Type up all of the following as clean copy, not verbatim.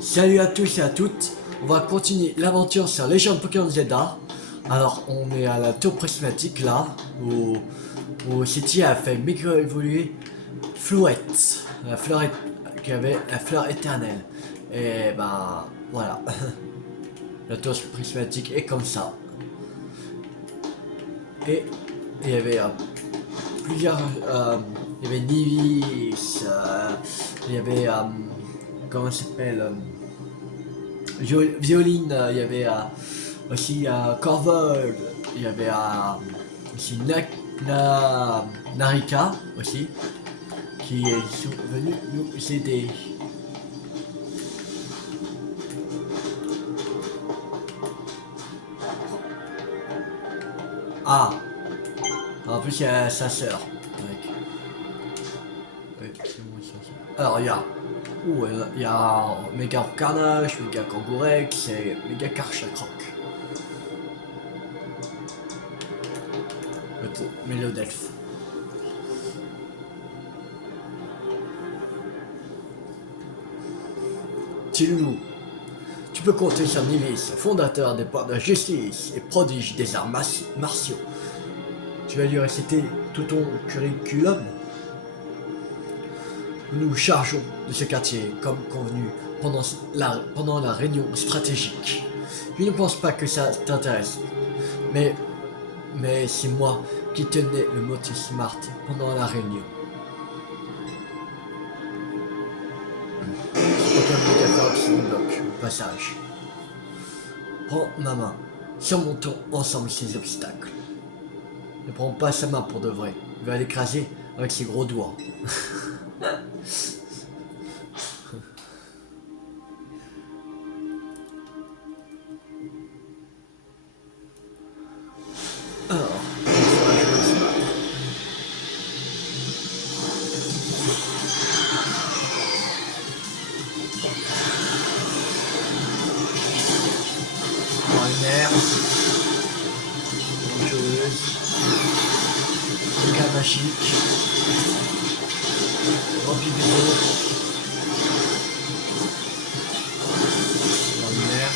Salut à tous et à toutes, on va continuer l'aventure sur Légende Pokémon Zelda. Alors on est à la tour prismatique là, où City a fait micro-évoluer Flouette, qui avait la fleur éternelle. Et ben voilà, la tour prismatique est comme ça. Et il y avait plusieurs, il y avait Nivis, il y avait, comment ça s'appelle, Violine, il y avait aussi Corvol, il y avait aussi Narika aussi, qui sont venus nous aider. Ah, en plus il y a sa sœur. Ouais, c'est moi sa sœur. Alors il y a Mega Carnage, Mega Kangourex et Mega Karchakroc. Mélodelphe. Tilou, tu peux compter sur Nivis, fondateur des ports de la justice et prodige des arts martiaux. Tu vas lui réciter tout ton curriculum. Nous nous chargeons de ce quartier comme convenu pendant la réunion stratégique. Je ne pense pas que ça t'intéresse, mais c'est moi qui tenais le motif Smart pendant la réunion. Aucun métaphore qui nous bloque au passage. Prends ma main, surmontons ensemble ces obstacles. Ne prends pas sa main pour de vrai, il va l'écraser avec ses gros doigts. Alors, on va jouer au Smart. Lunaire, dangereuse, cas magique, rempli de eau, lunaire,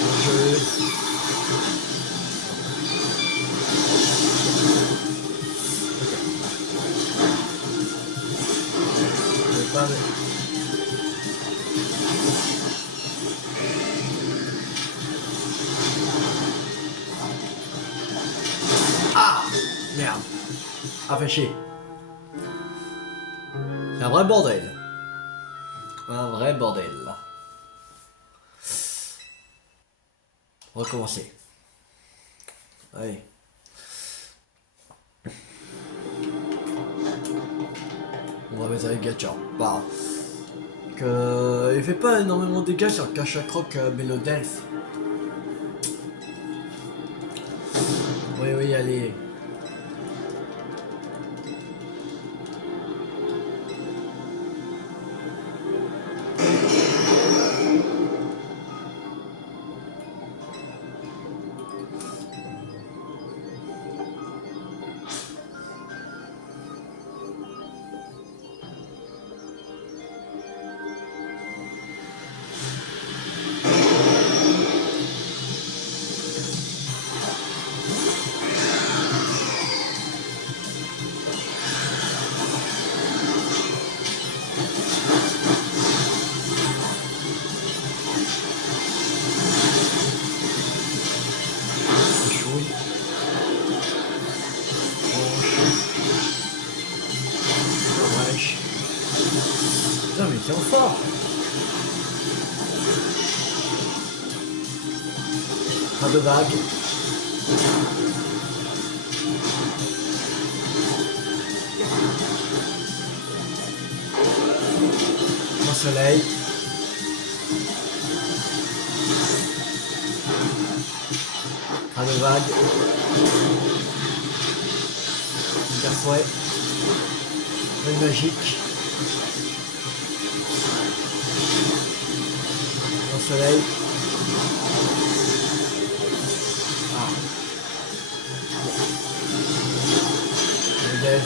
dangereuse, je vais pas. Ah merde. Ah fait chier. C'est un vrai bordel. Un vrai bordel. On va recommencer. Allez. On va mettre avec Gacha. Bah. Il fait pas énormément de dégâts sur Karchakroc Mélodelphe. Oui, allez. Chouille. Wesh. Putain mais ils sont forts. Pas de vague. Mon soleil. Pas de vague. Fouet. Une magique. Mon soleil. Ah. Le dev.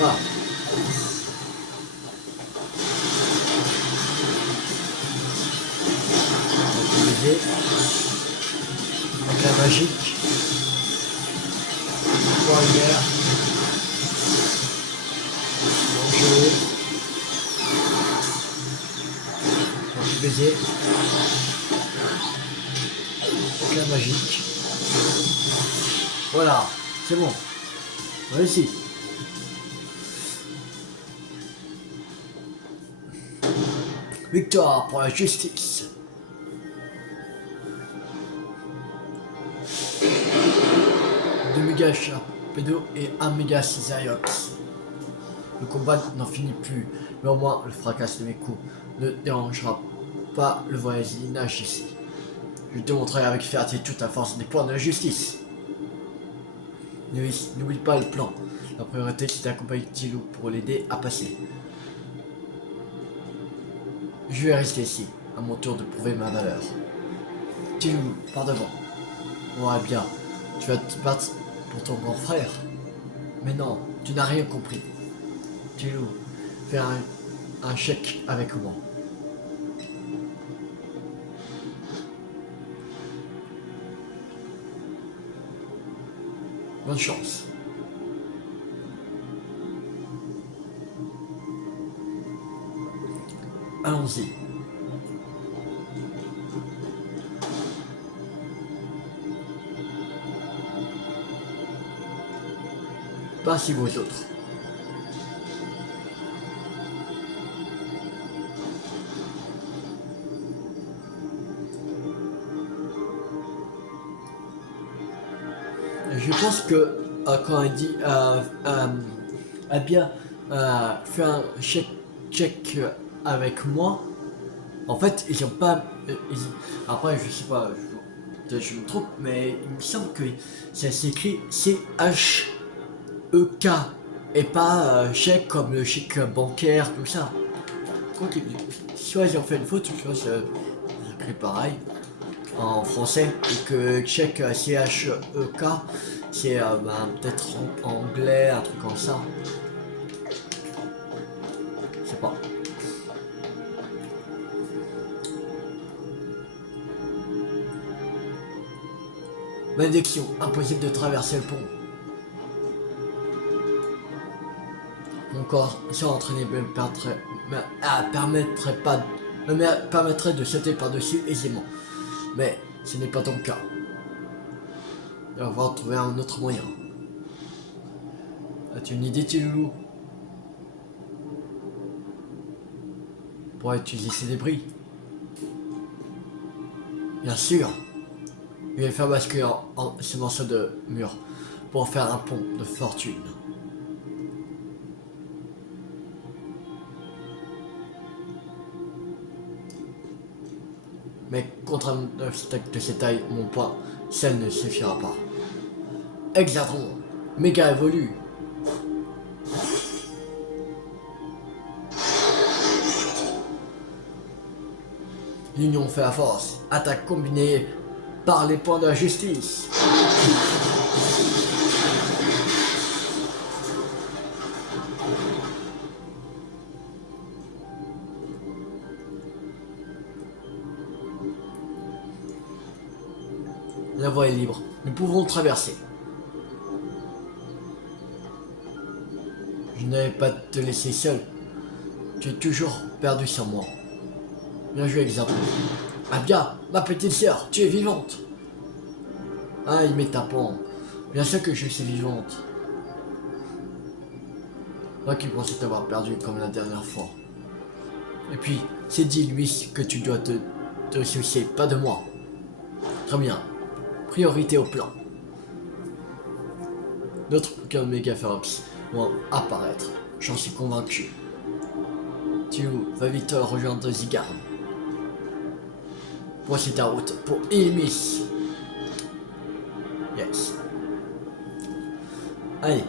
Voilà. Utiliser avec la magique. Pour lumière. Bonjour. Baiser. Avec la magique. Voilà, c'est bon. Réussi. Victoire pour la justice. Deux méga Sharpedo et un méga Cisaiox. Le combat n'en finit plus, mais au moins le fracas de mes coups ne dérangera pas le voisinage ici. Je te montrerai avec fierté toute la force des points de la justice. N'oublie pas le plan. La priorité c'est d'accompagner Tilou pour l'aider à passer. Je vais rester ici, à mon tour de prouver ma valeur. Tilou, par devant. Ouais bien, tu vas te battre pour ton grand frère. Mais non, tu n'as rien compris. Tilou, fais un chèque avec moi. Bonne chance. Allons-y. Pas si vous autres. Je pense que quand elle dit a bien fait un check avec moi, en fait ils ont pas. Après je sais pas, peut-être je me trompe, mais il me semble que ça s'écrit CHEK et pas chèque comme le chèque bancaire, tout ça. Donc, soit ils ont fait une faute, soit c'est écrit pareil en français, et que chèque CHEK c'est peut-être en anglais, un truc comme ça. Je sais pas. Malédiction, impossible de traverser le pont. Mon corps, sans entraîner, me permettrait de sauter par-dessus aisément. Mais ce n'est pas ton cas. Il va falloir trouver un autre moyen. As-tu une idée, Tilou? Pour utiliser ces débris? Bien sûr. Je vais faire basculer ce morceau de mur pour faire un pont de fortune. Mais contre un obstacle de cette taille, mon poids, celle ne suffira pas. Hexatron, méga évolue. L'union fait la force. Attaque combinée par les points de la justice. La voie est libre. Nous pouvons traverser. Je n'avais pas te laisser seul. Tu es toujours perdu sans moi. Bien joué, Hexatron. Ah bien, ma petite sœur, tu es vivante. Ah, il m'est tapant. Bien sûr que je suis vivante. Toi qui pensais t'avoir perdu comme la dernière fois. Et puis, c'est dit lui que tu dois te soucier, pas de moi. Très bien. Priorité au plan. D'autres Pokémon Megaforox vont apparaître. J'en suis convaincu. Tu vas vite rejoindre Zygarde. Voici ta route pour Illumis. Yes. Allez.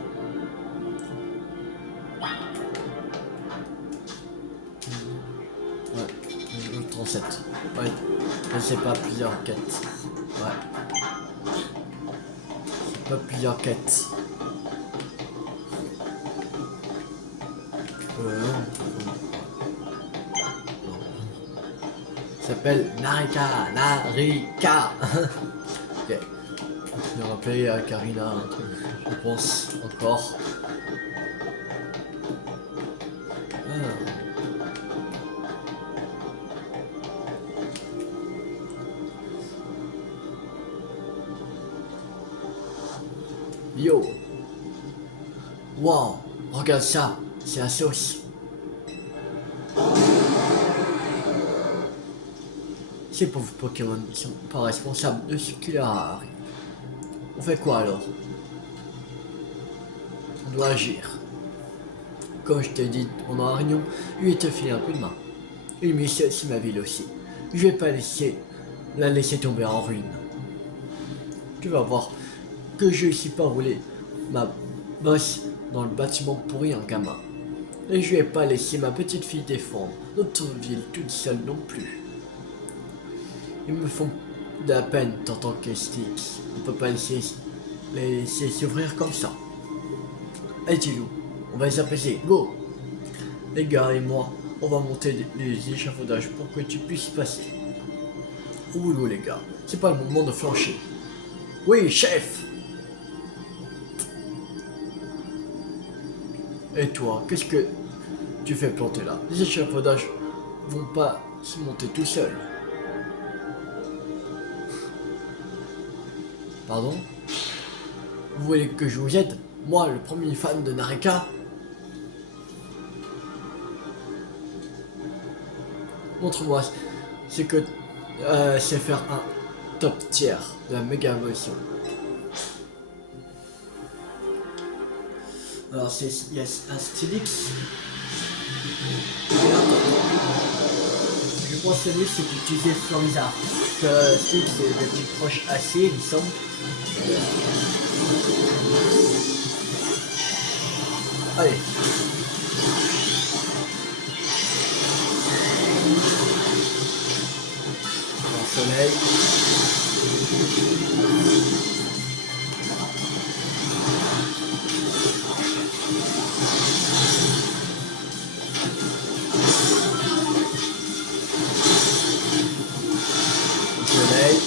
Ouais, 37. Ouais, je sais pas, plusieurs quêtes. Ouais. C'est pas plusieurs quêtes. Non. Ça s'appelle Narika. Narika. Ok. Je vais rappeler à Karina un truc, je pense, encore. Ah. Yo. Wow. Regarde ça. C'est la sauce. Ces pauvres Pokémon ne sont pas responsables de ce qui leur arrive. On fait quoi alors? On doit agir. Comme je t'ai dit pendant la réunion, lui te filer un coup de main. Il mise aussi ma ville aussi. Je vais pas la laisser tomber en ruine. Tu vas voir que je ne suis pas roulé ma bosse dans le bâtiment pourri en gamin. Et je vais pas laisser ma petite fille défendre notre ville toute seule non plus. Ils me font de la peine en tant que Styx. On peut pas les laisser s'ouvrir comme ça. Allez Tilou, on va les apaiser, go! Les gars et moi, on va monter les échafaudages pour que tu puisses passer. Ouh les gars, c'est pas le moment de flancher. Oui, chef! Et toi, qu'est-ce que tu fais planter là? Les échafaudages vont pas se monter tout seuls. Pardon? Vous voulez que je vous aide? Moi, le premier fan de Narika? Montre-moi ce que c'est faire un top tier de la méga évolution. Alors il y a un Stylix. Je pense que lui c'est d'utiliser Florizard. Que Stylix c'est le petit proche acier, il me semble. Allez. Soleil. Soleil.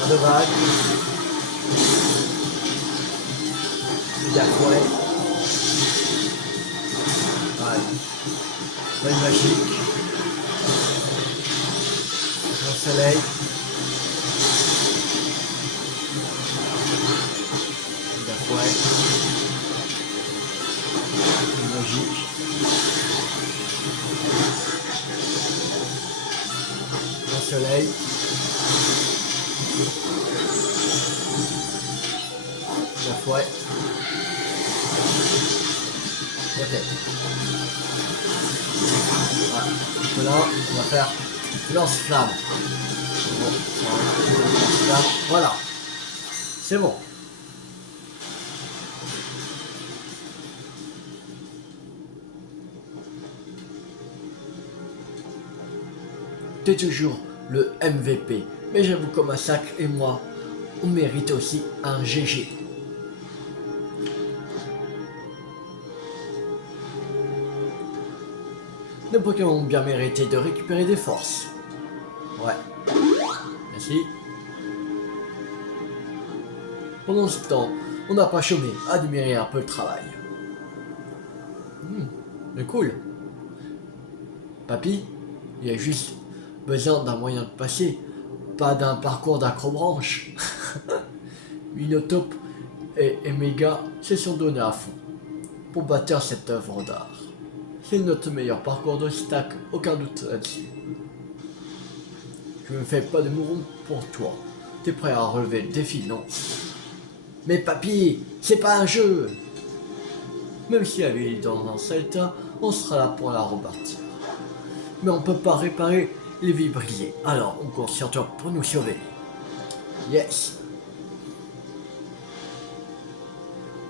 Pas de vague. Gafouet. Ouais. Feuille magique. Soleil. Gafouet. Logique. Soleil. Gafouet. Ok. Voilà. Là, on va faire lance-flamme. Voilà. C'est bon. T'es toujours le MVP. Mais j'avoue comme un sac et moi, on mérite aussi un GG. Nos Pokémon ont bien mérité de récupérer des forces. Ouais. Merci. Pendant ce temps, on n'a pas chômé, admirer un peu le travail. Mais cool. Papy, il y a juste besoin d'un moyen de passer, pas d'un parcours d'acrobranche. Minotape et Emega se sont donnés à fond pour bâtir cette œuvre d'art. C'est notre meilleur parcours de stack, aucun doute là-dessus. Je me fais pas de mouron pour toi. T'es prêt à relever le défi, non? Mais papy, c'est pas un jeu! Même si la ville est dans un sale état, on sera là pour la rebâtir. Mais on peut pas réparer les vies brisées, alors on compte sur toi pour nous sauver. Yes!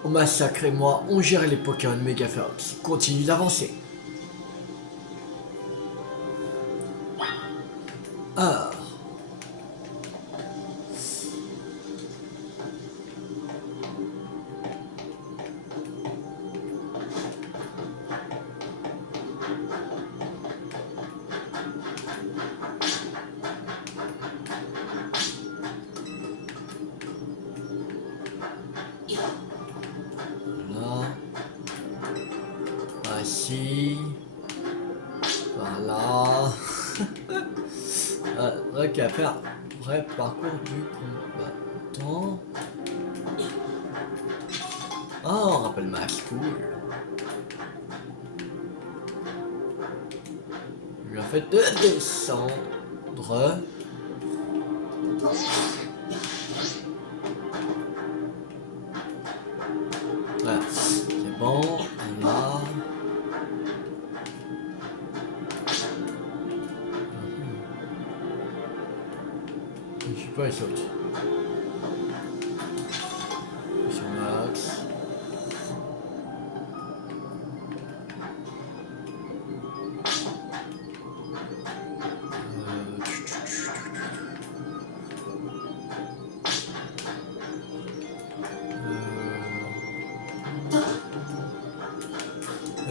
On massacre et moi, on gère les Pokémon méga féroces. Continue d'avancer. Ah. ici. Par là. Ok, à faire vrai parcours du combattant. Oh, on rappelle Max, cool. Le fait de descendre. Voilà, c'est bon, là. Je sais pas, il saute. Sur Max.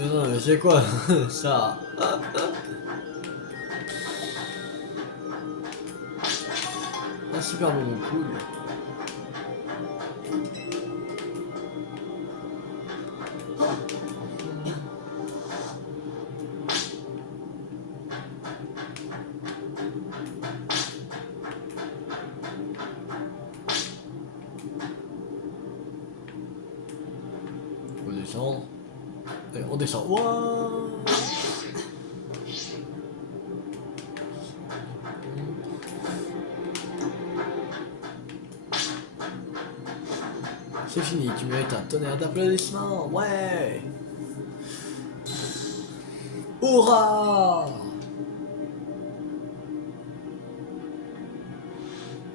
Non, mais c'est quoi ça? Un super moment cool. Faut descendre. Allez, on descend. Wow. C'est fini, tu mérites un tonnerre d'applaudissements, ouais. Hurrah!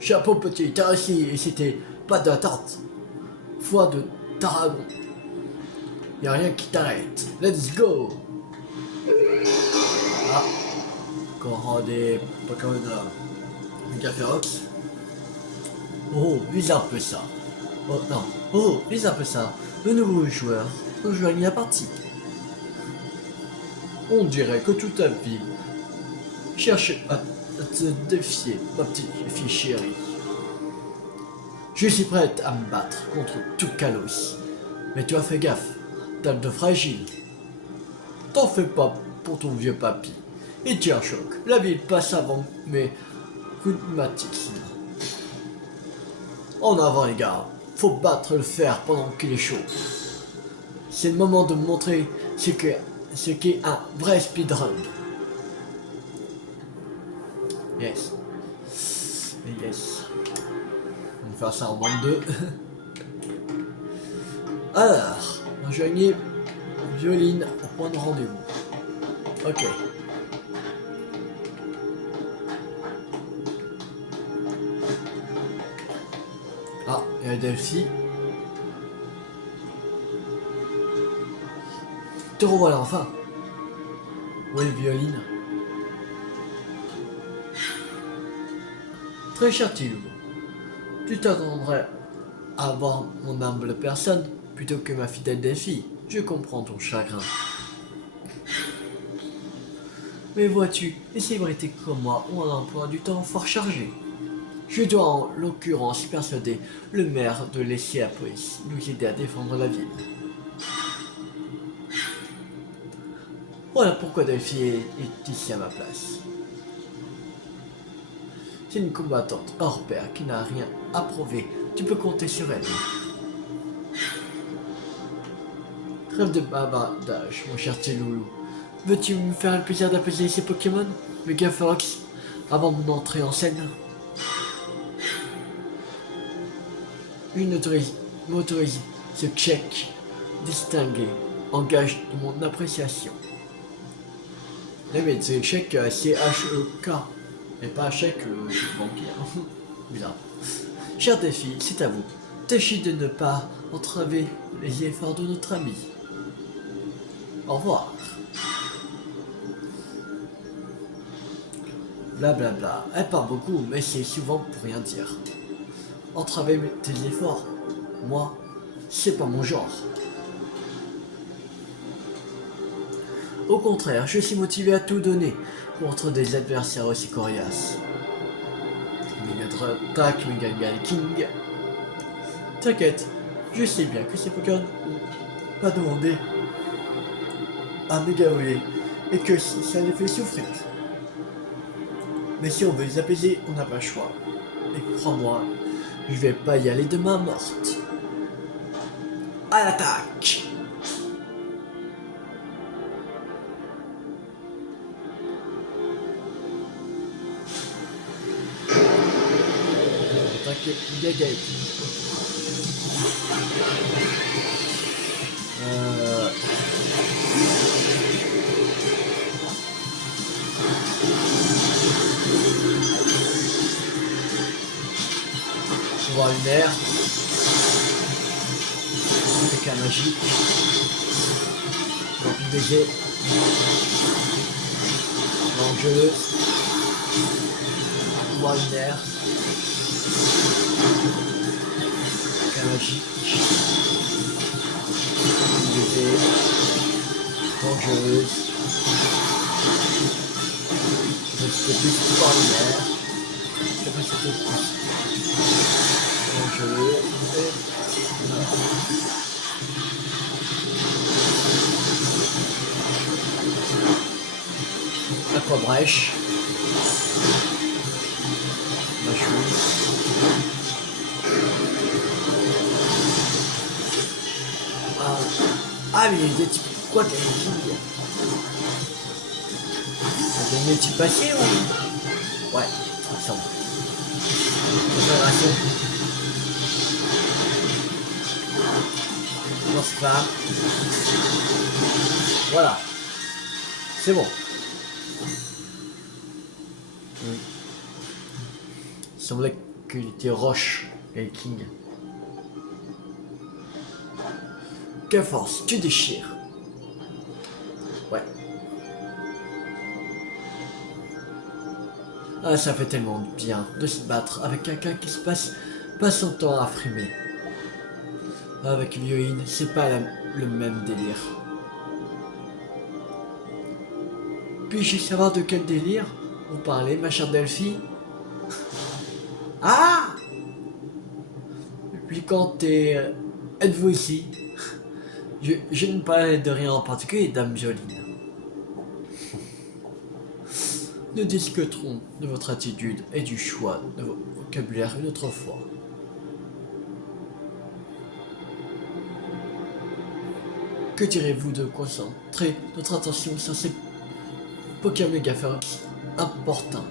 Chapeau petit, t'as réussi et c'était pas d'attente. Foi de Tarragon. Y'a rien qui t'arrête. Let's go! Ah, encore des Pokémon Megaférox. Oh, vise un peu ça. Oh non, oh, vise un peu ça. Le nouveau joueur rejoigne la partie. On dirait que toute ta vie cherche à te défier, ma petite fille chérie. Je suis prête à me battre contre tout Kalos. Mais tu as fait gaffe, t'as le dos fragile. T'en fais pas pour ton vieux papy. Il tient un choc. La vie passe avant mes rhumatiques. En avant les gars, faut battre le fer pendant qu'il est chaud. C'est le moment de montrer ce qu'est un vrai speedrun. Yes. Yes. On va faire ça en 22. Alors, j'ai gagné Violine au point de rendez-vous. Ok. Ah, il y a Delphi. Te revoilà enfin. Où est le Violine? Très cher Tilou, tu t'attendrais à voir mon humble personne plutôt que ma fidèle Delphi. Je comprends ton chagrin. Mais vois-tu, les célébrités comme moi ont un emploi du temps fort chargé. Je dois en l'occurrence persuader le maire de laisser la police nous aider à défendre la ville. Voilà pourquoi Delphi est ici à ma place. C'est une combattante hors pair qui n'a rien à prouver. Tu peux compter sur elle. Trêve de bavardage, mon cher Tiloulou. Veux-tu me faire le plaisir d'apaiser ces Pokémon, Megaférox, avant mon entrée en scène? M'autorise ce chèque distingué en gage de mon appréciation. Eh mais c'est chèque C-H-E-K et pas chèque banquier. Bizarre. Cher Delphi, c'est à vous. Tâchez de ne pas entraver les efforts de notre ami. Au revoir. Blablabla. Bla bla. Elle parle beaucoup, mais c'est souvent pour rien dire. Entraver tes efforts, moi, c'est pas mon genre. Au contraire, je suis motivé à tout donner contre des adversaires aussi coriaces. Tac, Megagal King. T'inquiète, je sais bien que ces Pokémon n'ont pas demandé un méga volet et que ça les fait souffrir. Mais si on veut les apaiser, on n'a pas le choix. Et crois-moi, je vais pas y aller de main morte. À l'attaque! Attaque Gagate. Pouvoir lunaire. Avec un magique. Donc une baiser. Dangereuse. Pouvoir lunaire. Avec un magique. Une baiser. Dangereuse. C'était plus pouvoir lunaire. Capacité plus. Dangereux. Et... Aquabrèche. La chose. Ah mais il y a des types. Quoi qu'il y a des types. Il y a des types passés ou... Ouais, ça va. Confédération. Pas. Voilà. C'est bon. Il semblait qu'il était Roche et King. Quelle force, tu déchires. Ouais. Ah, ça fait tellement bien de se battre avec quelqu'un qui se passe pas son temps à frimer. Avec Violine, c'est pas le même délire. Puis-je savoir de quel délire vous parlez, ma chère Delphi? Ah! Puis quand êtes-vous ici? Je ne parlais de rien en particulier, dame Violine. Nous discuterons de votre attitude et du choix de vos vocabulaire une autre fois. Que direz-vous de concentrer notre attention sur ces Pokémon Megaforce importants?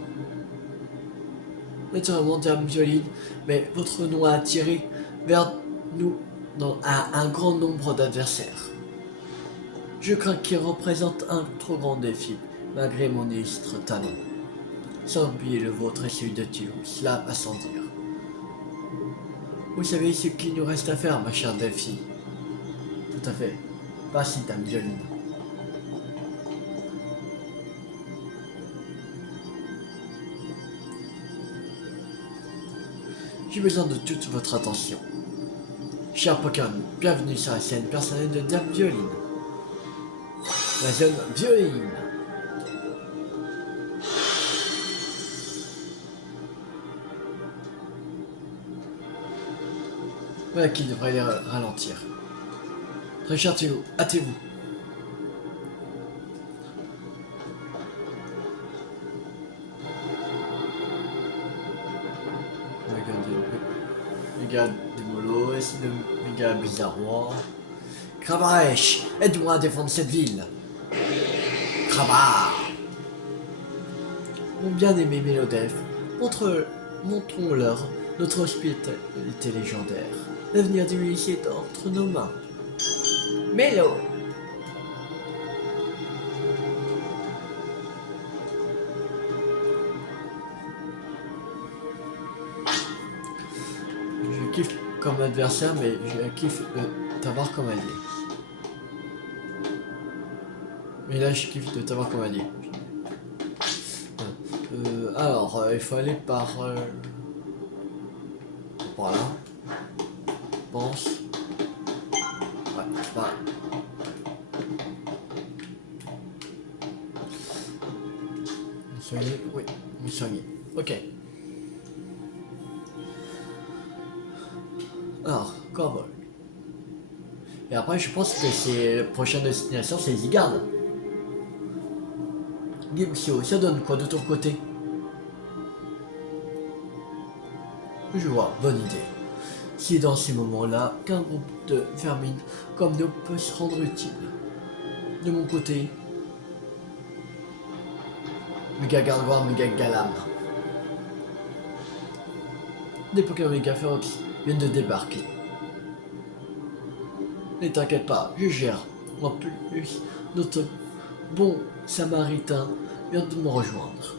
Naturellement, dame Violine, mais votre nom a attiré vers nous un grand nombre d'adversaires. Je crains qu'il représente un trop grand défi, malgré mon illustre talent. Sans oublier le vôtre et celui de Thilo, cela va sans dire. Vous savez ce qu'il nous reste à faire, ma chère Delphi? Tout à fait. Pas si, dame Violine. J'ai besoin de toute votre attention. Cher Pokémon, bienvenue sur la scène personnelle de Dame Violine. La zone Violine. Voilà qui devrait les ralentir. Très cher Théo, hâtez-vous. Méga Démolos, le méga Bizarroir. Krabarèche, aide-moi à défendre cette ville. Krabar. Mon bien-aimé Mélodef, montrons-leur notre hospitalité légendaire. L'avenir du lycée est entre nos mains. Mélo. Je kiffe comme adversaire, mais je kiffe de t'avoir comme allié. Mais là, je kiffe de t'avoir comme allié. Alors, il faut aller par là. Je pense. Ouais, c'est pas. Soigner, oui, vous soignez. Ok. Alors, Corvol. Et après, je pense que c'est la prochaine destination, c'est Zygarde. Gimsio, ça donne quoi de ton côté? Je vois, bonne idée. C'est dans ces moments-là qu'un groupe de vermines comme nous peut se rendre utile. De mon côté, Mega Gargoyle, Mega Galam. Des Pokémon Mega Ferox viennent de débarquer. Ne t'inquiète pas, je gère. En plus, notre bon samaritain vient de me rejoindre.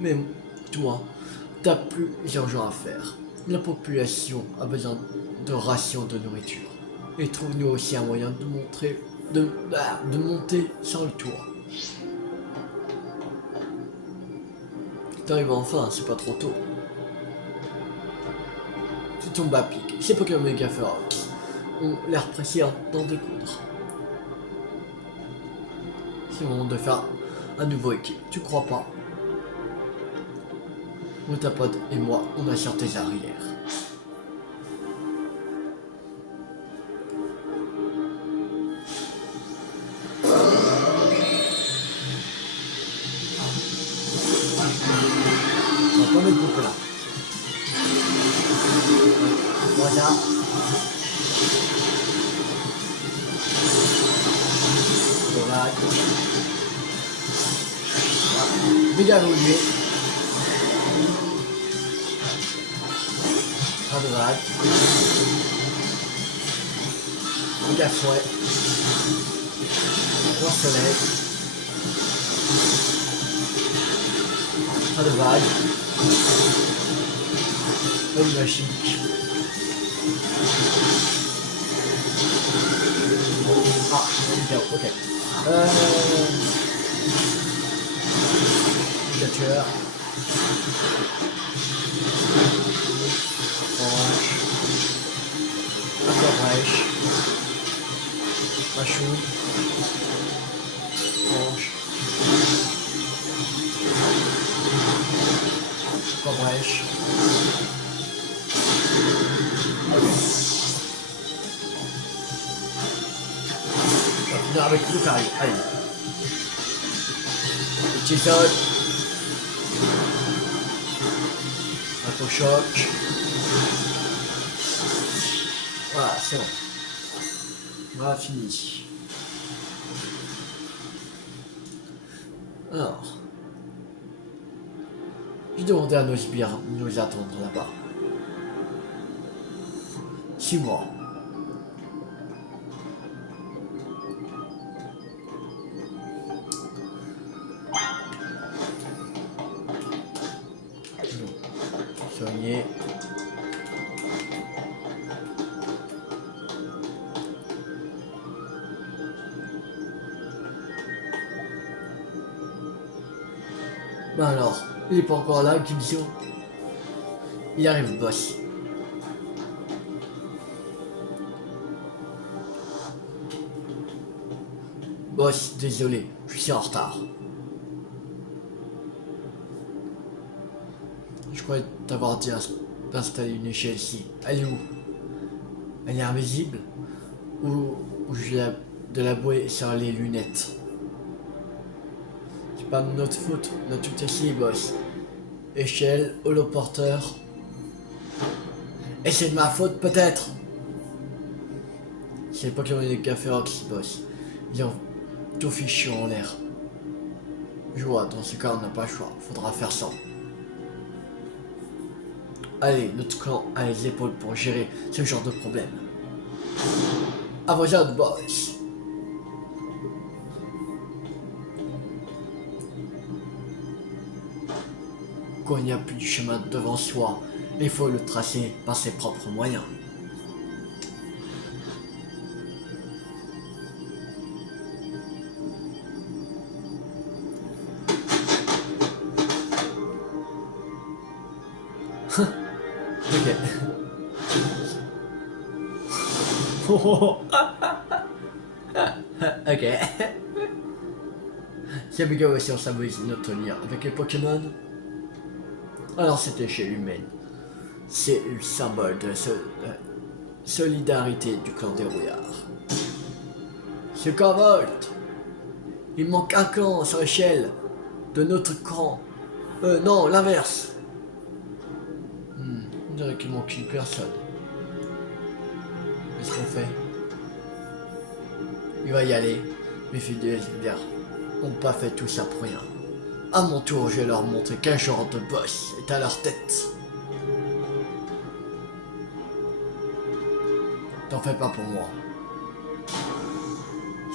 Mais toi, t'as plus urgent à faire. La population a besoin de rations de nourriture. Et trouve-nous aussi un moyen de monter sur le toit. T'arrives enfin, c'est pas trop tôt. Tu tombes à pic. Ces Pokémon Mega Ferox ont l'air pressés d'en découdre. C'est le moment de faire un nouveau équipe. Tu crois pas? Motapod et moi, on assure tes arrières. On va pas mettre beaucoup là. Voilà. Voilà. Méga évolué. Pas de vague. Méga fouet. Roi soleil. Pas de vague. Une machine. Ah, vidéo, ok. Catcheur. Orange. Aquabrèche. Machou. Orange. Aquabrèche. Avec tout carré, allez. Petit sol. Choc. Voilà, c'est bon. Voilà, fini. Alors. Je demandais à nos sbires de nous attendre là-bas. 6 mois. Soigner. Ben alors, il est pas encore là, Gimsio. Il arrive, boss. Boss, désolé, je suis en retard. Je croyais t'avoir dit d'installer une échelle ici. Elle est où? Elle est invisible? Ou j'ai de la bouée sur les lunettes? C'est pas de notre faute, on a tout essayé, boss. Échelle, holoporteur. Et c'est de ma faute, peut-être? C'est pas Pokémon des Ferox, boss. Ils ont tout fichu en l'air. Je vois, dans ce cas, on n'a pas le choix. Faudra faire ça. Allez, notre clan a les épaules pour gérer ce genre de problème. À vos ordres, boss. Quand il n'y a plus de chemin devant soi, il faut le tracer par ses propres moyens. Ok. Ok. C'est bien si on s'amuse notre lien avec les Pokémon. Alors cette échelle humaine, c'est le symbole de la solidarité du clan des rouillards. Ce Corvolt, Il manque un clan sur l'échelle de notre camp. Non, l'inverse. On dirait qu'il manque une personne. Qu'est-ce qu'on fait? Il va y aller. Mes filles de légendaires n'ont pas fait tout ça pour rien. À mon tour, je vais leur montrer quel genre de boss est à leur tête. T'en fais pas pour moi.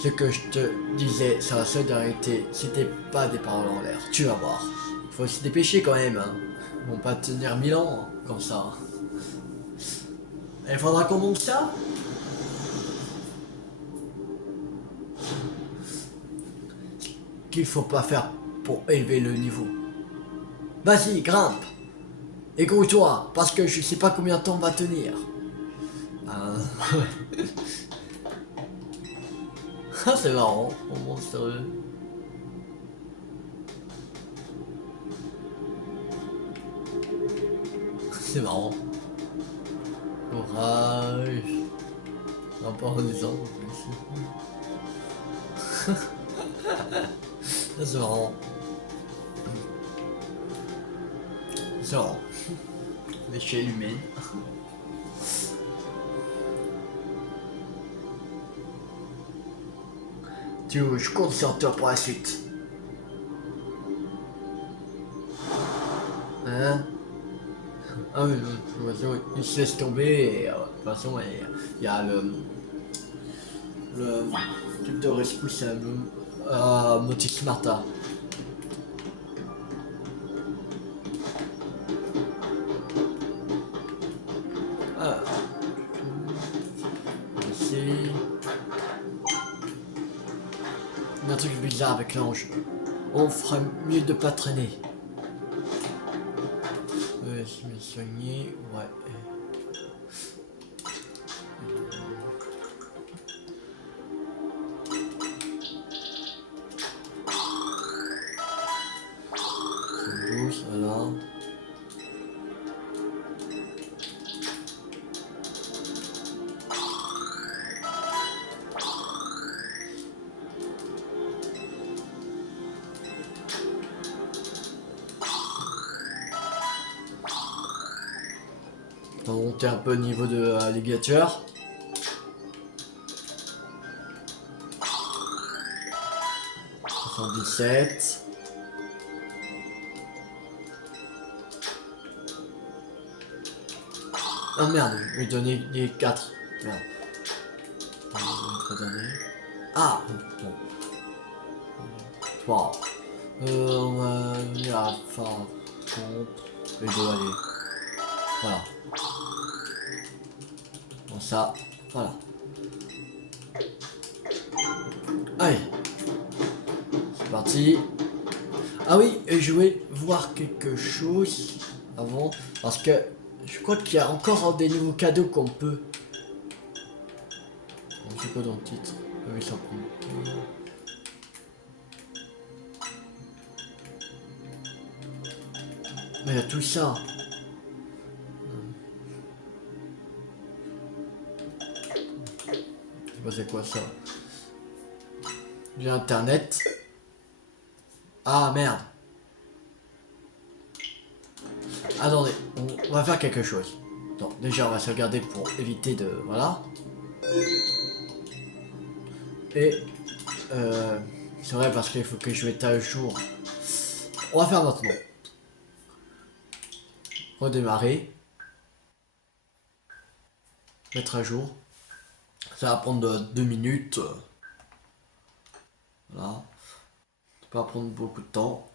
Ce que je te disais sur la solidarité, c'était pas des paroles en l'air. Tu vas voir. Faut se dépêcher quand même. Hein. Ils vont pas tenir 1000 ans hein, comme ça. Il faudra qu'on monte ça. Qu'il faut pas faire pour élever le niveau. Vas-y, grimpe. Et grouille-toi, parce que je sais pas combien de temps on va tenir. Ah, c'est marrant, on monte sérieux. C'est marrant. Courage. Non, pas en disant. C'est marrant. C'est marrant. L'échelle humaine. Je compte sur toi pour la suite. Hein? Ah oui, de toute façon, il se laisse tomber et de toute façon, il y a le truc de rescousse à Motus Martha. Ah. Ici. Il y a un truc bizarre avec l'ange. On fera mieux de pas traîner. Je me soigner, ouais. Ça bouge, voilà. On va monter un peu au niveau de la ligature. $77. Ah merde, je vais donner les 4. Non. Ah bon. 3. On va venir à la fin. Les deux, allez. Voilà. Bon ça, voilà. Allez. C'est parti. Ah oui, et je vais voir quelque chose avant. Parce que je crois qu'il y a encore des nouveaux cadeaux qu'on peut. C'est quoi dans le titre? Oui, ça prend. Mais il y a tout ça. Je sais pas c'est quoi ça. Du internet. Ah merde. Attendez, on va faire quelque chose. Donc déjà on va se regarder pour éviter de... Voilà. Et... c'est vrai parce qu'il faut que je mette à jour. On va faire maintenant. Redémarrer. Mettre à jour. Ça va prendre 2 minutes. Voilà. Ça va prendre beaucoup de temps.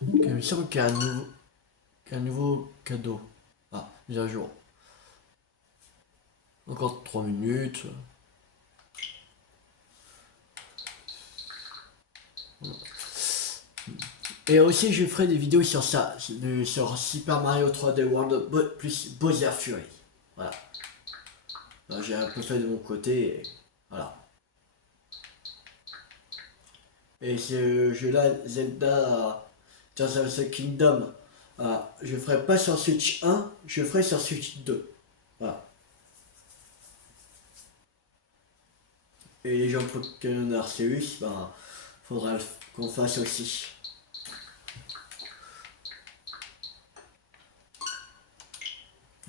Ok, il me semble qu'il y a un nouveau cadeau. Ah, mise à jour. Encore 3 minutes. Et aussi je ferai des vidéos sur ça, sur Super Mario 3D World plus Bowser Fury. Voilà. J'ai un peu fait de mon côté. Et voilà. Et ce jeu-là, Zelda Tears of the Kingdom, je ferai pas sur Switch 1, je ferai sur Switch 2. Voilà. Et les gens Pokémon Arceus, ben, faudra qu'on fasse aussi.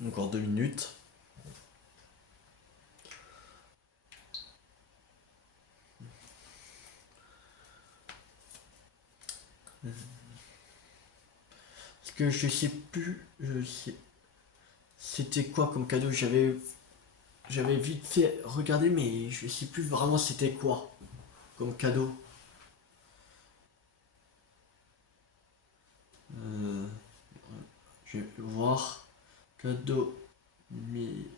Encore 2 minutes. Parce que je sais plus, c'était quoi comme cadeau, j'avais vite fait regarder, mais je sais plus vraiment c'était quoi comme cadeau. Euh, je vais voir. Cadeau mystère.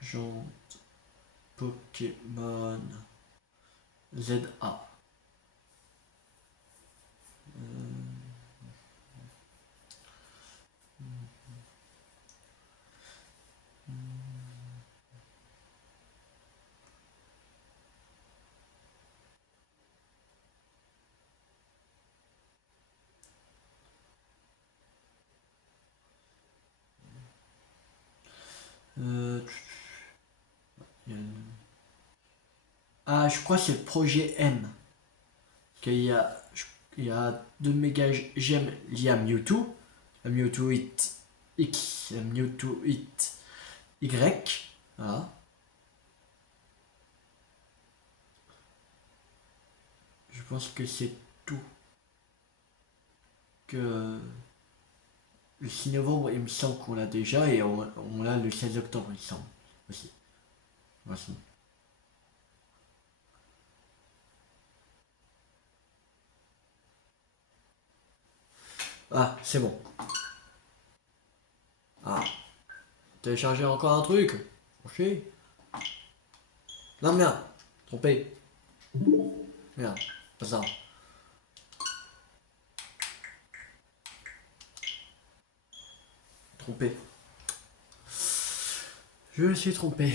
Légende Pokémon ZA. Euh, Ah, je crois que c'est le projet M. Il y a 2 méga gemmes liées à Mewtwo. La Mewtwo Hit X, la Mewtwo Hit Y. Voilà. Je pense que c'est tout. Que le 6 novembre, il me semble qu'on l'a déjà et on l'a le 16 octobre, il me semble aussi. Voici. Ah, c'est bon. Ah, télécharger encore un truc. Ok. Non, merde. Trompé. Merde. Pas ça. Trompé. Je me suis trompé.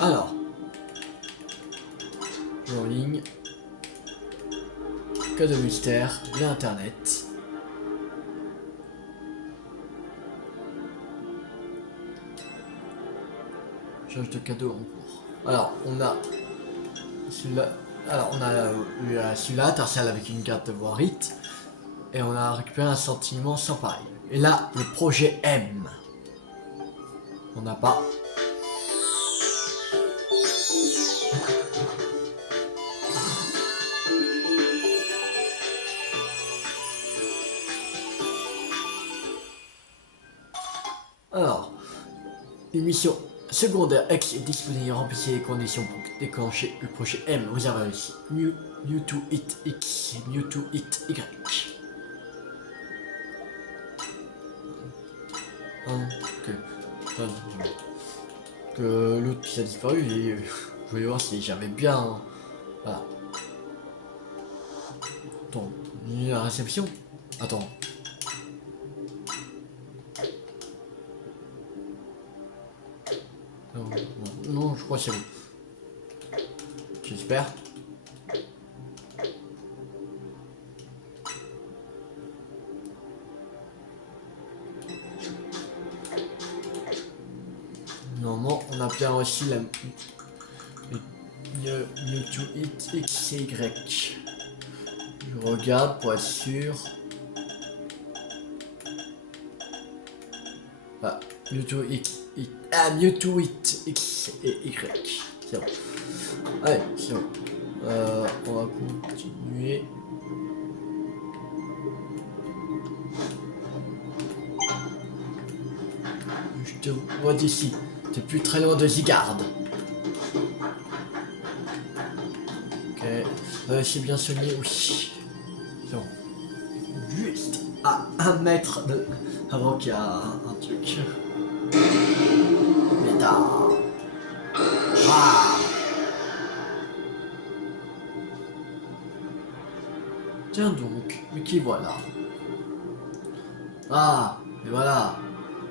Alors, jeu en ligne, code de mystère, via internet. Change de cadeau en cours. Alors, on a celui-là. Alors, on a eu celui-là, Tarsal avec une carte de voix rite. Et on a récupéré un sentiment sans pareil. Et là, le projet M. On n'a pas. Alors, une mission secondaire X est disponible. Remplissez les conditions pour déclencher le projet M. Vous avez ici Mewtwo Hit X, Mewtwo Hit Y. Que l'autre qui a disparu, et je voulais voir si j'avais bien. Voilà. Attends, la réception. Attends. Non, non, je crois que c'est bon. J'espère. Normalement, on a bien reçu la Mewtwo Hit X et Y. Je regarde pour être sûr. Ah, Mewtwo X. Mewtwo Hit X et Y. C'est bon. Allez, c'est bon. On va continuer. Je te vois d'ici. T'es plus très loin de Zygarde. Ok. C'est bien soigné, oui. C'est bon. Juste. à 1 mètre avant qu'il y a un truc. Méta. Ah. Tiens donc, mais qui voilà? Ah, et voilà.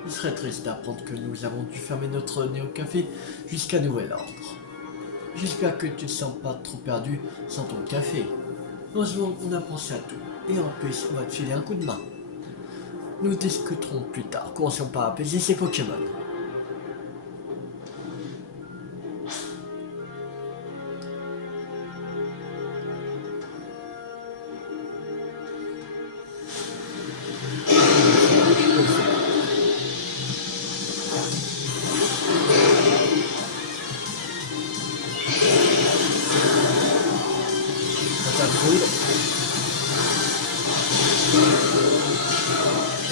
Il serait triste d'apprendre que nous avons dû fermer notre néo-café jusqu'à nouvel ordre. J'espère que tu ne te sens pas trop perdu sans ton café. Heureusement qu'on a pensé à tout. Et en plus, on va te filer un coup de main. Nous discuterons plus tard. Commençons par apaiser ces Pokémon.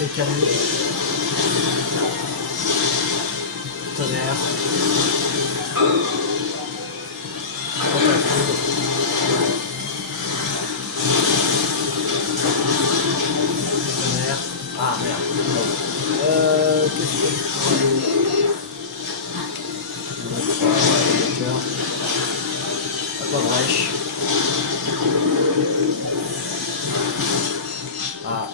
Et calme. Tonnerre. Tonnerre. Ah merde. Qu'est-ce que je Aqua brèche. Ah.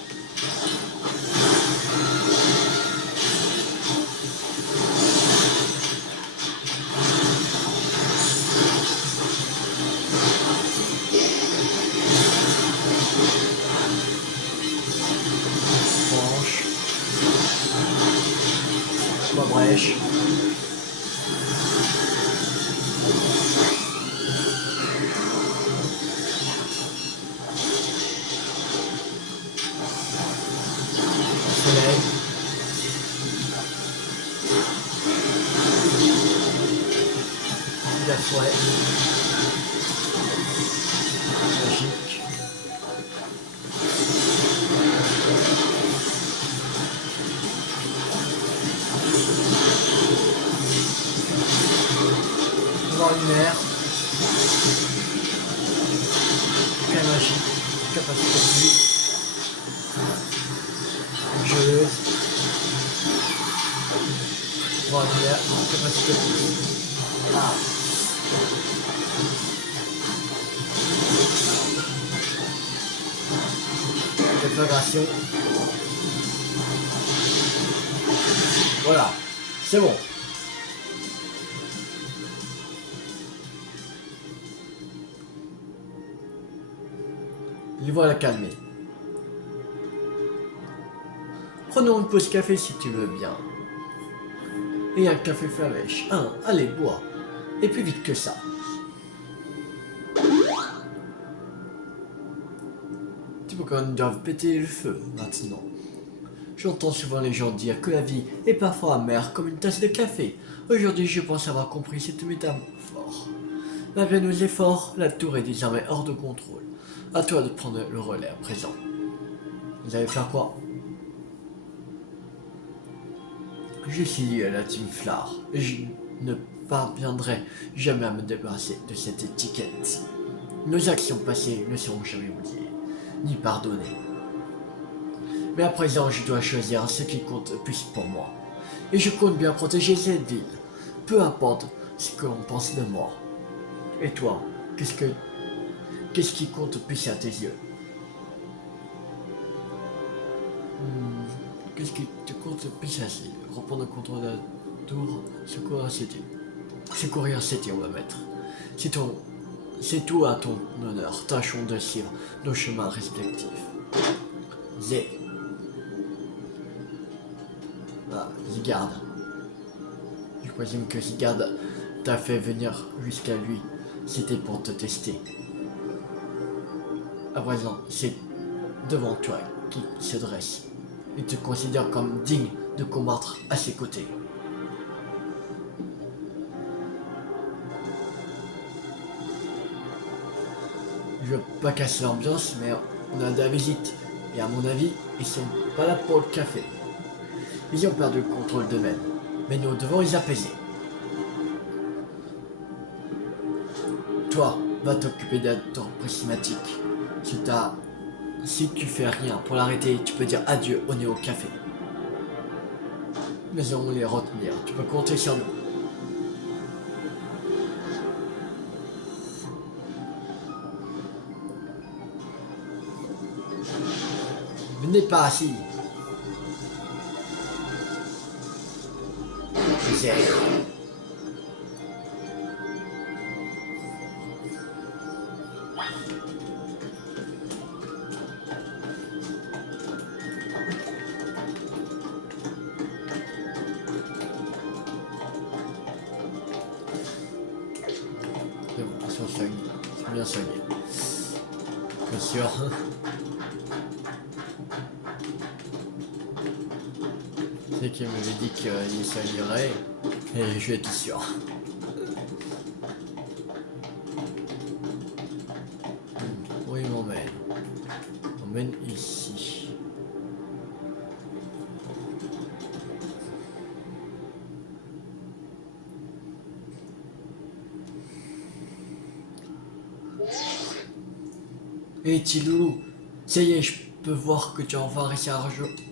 Aqua brèche. Soleil. La forêt. Magique. Voir lunaire. Très magique. Capacité de vie. Geuse. Voir lunaire. Capacité de vie. Ah. Déflagration. Voilà. C'est bon. Les voilà calmés. Prenons une pause café si tu veux bien. Et un café flamèche. Allez, bois. Et plus vite que ça. Tu peux quand même doivent péter le feu maintenant. J'entends souvent les gens dire que la vie est parfois amère comme une tasse de café. Aujourd'hui, je pense avoir compris cette métaphore. Malgré nos efforts, la tour est désormais hors de contrôle. À toi de prendre le relais à présent. Vous allez faire quoi? Je suis lié à la Team Flower et je ne parviendrai jamais à me débarrasser de cette étiquette. Nos actions passées ne seront jamais oubliées, ni pardonnées. Mais à présent, je dois choisir ce qui compte le plus pour moi. Et je compte bien protéger cette ville, peu importe ce que l'on pense de moi. Et toi, qu'est-ce qui compte le plus à tes yeux? Qu'est-ce qui te compte le plus à tes yeux? Reprendre le contrôle de la tour, secourir City. Secourir City, on va mettre. C'est tout à ton honneur. Tâchons de suivre nos chemins respectifs. Zé. Ah, Zygarde. Je présume que Zygarde t'a fait venir jusqu'à lui. C'était pour te tester. À présent, c'est devant toi qui se dresse. Il te considère comme digne de combattre à ses côtés. Je veux pas casser l'ambiance, mais on a de la visite. Et à mon avis, ils sont pas là pour le café. Ils ont perdu le contrôle d'eux-mêmes. Mais nous devons les apaiser. Toi, va t'occuper de la tour prismatique. Si tu fais rien pour l'arrêter, tu peux dire adieu au Néo Café. Nous allons les retenir. Tu peux compter sur nous. Venez par ici. Misère. C'est bon, ils sont soignés. Ils sont bien soignés. Bien sûr. C'est qu'il m'avait dit qu'il soignerait. Et je suis sûr. Où il m'emmène? Il m'emmène ici. Hé petit loulou, ça y est, je peux voir que tu as enfin réussi à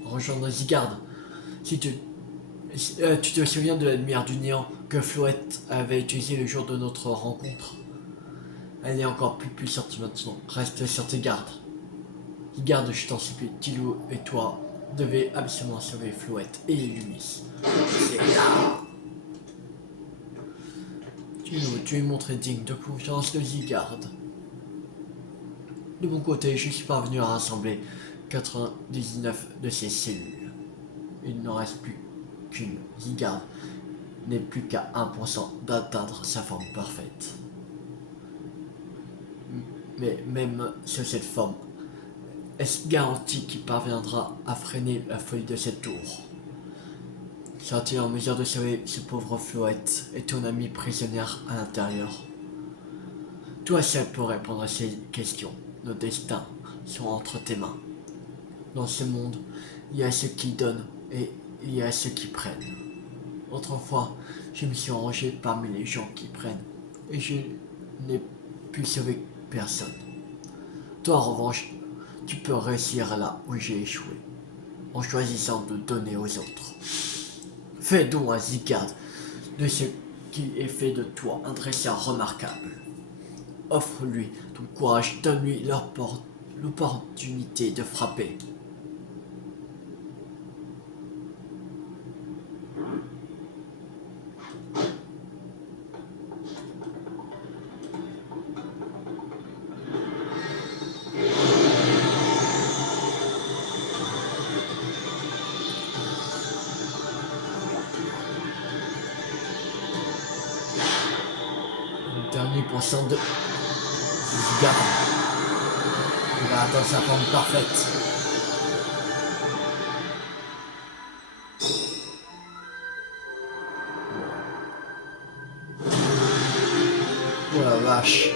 rejoindre Zygarde. Si tu te souviens de la lumière du néant que Floette avait utilisée le jour de notre rencontre? Elle est encore plus puissante maintenant. Reste sur tes gardes. Zygarde, je t'en supplie, Tilou et toi devez absolument sauver Floette et Lumis. C'est là. Tilou, tu es montré digne de confiance de Zygarde. De mon côté, je suis parvenu à rassembler 99 de ces cellules. Il n'en reste plus qu'une. Zygarde n'est plus qu'à 1% d'atteindre sa forme parfaite. Mais même sur cette forme, est-ce garanti qu'il parviendra à freiner la folie de cette tour? Sera-t-il en mesure de sauver ce pauvre Floette et ton ami prisonnière à l'intérieur? Toi seul peux répondre à ces questions. Nos destins sont entre tes mains. Dans ce monde, il y a ceux qui donnent et il y a ceux qui prennent. Autrefois, je me suis rangé parmi les gens qui prennent et je n'ai pu sauver personne. Toi, en revanche, tu peux réussir là où j'ai échoué, en choisissant de donner aux autres. Fais don à Zygarde de ce qui est fait de toi un dresseur remarquable. Offre-lui ton courage, donne-lui l'opportunité de frapper. Dernier pourcent de Zygarde. Il va atteindre sa forme parfaite. Oh la vache.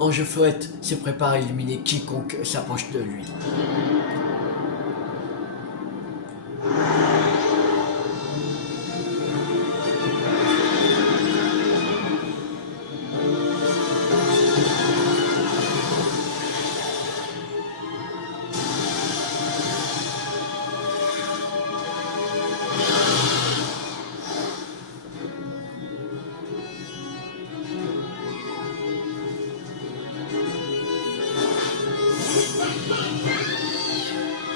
Ange Floette se prépare à éliminer quiconque s'approche de lui.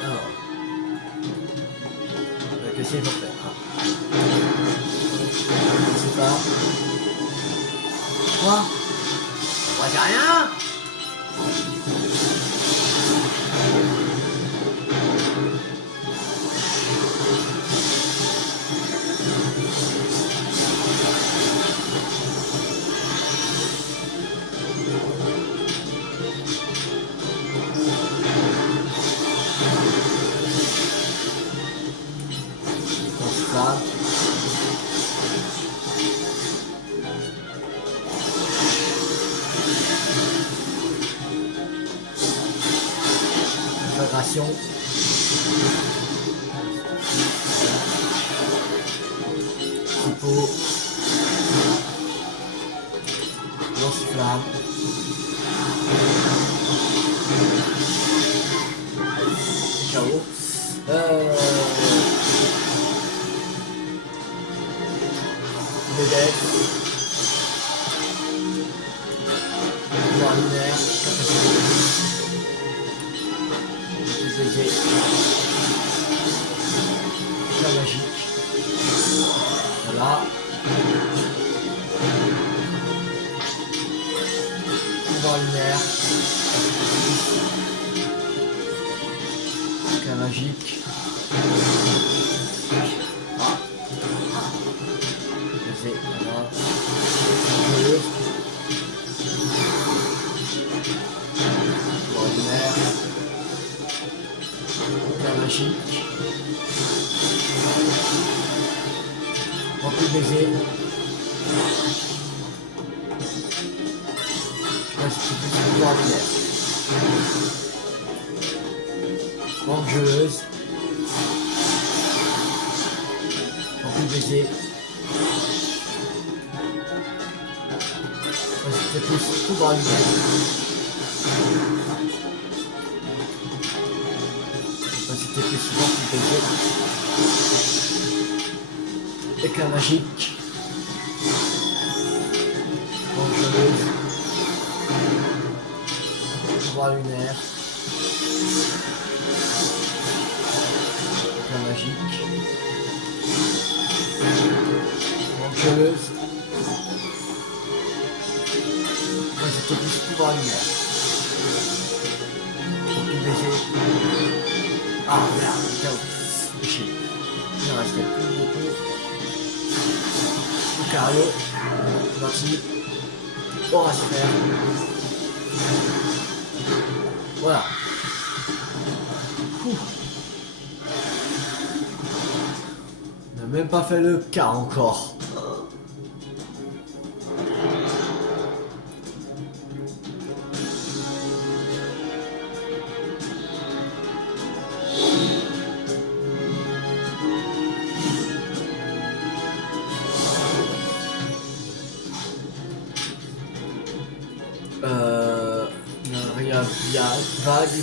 Alors, qu'est-ce qu'il faut faire? Je sais pas. Quoi? Moi j'ai rien. Comme ça. Respiration. Typo. Lance-flamme. KO. Médec. Pouvoir lunaire. Capacité. Léger. Cas magique. Voilà. Pouvoir lunaire. Cas magique. Ah. Léger. Voilà. Bleu. Pouvoir lunaire. Cas magique. Rempli baiser. Pouvoir lunaire. Vengeuse. Rempli baiser. C'était plus pouvoir lunaire. C'était plus rempli baiser. Éclat magique. Vengeuse. Pouvoir lunaire. Éclat magique. Vengeuse. C'était plus pouvoir lunaire. Rempli baiser. Ah merde, KO. Chier. Il ne restait plus beaucoup. Cario, Martini, Orasphère. Voilà. Ouh. On n'a même pas fait le quart encore. Rien, vague.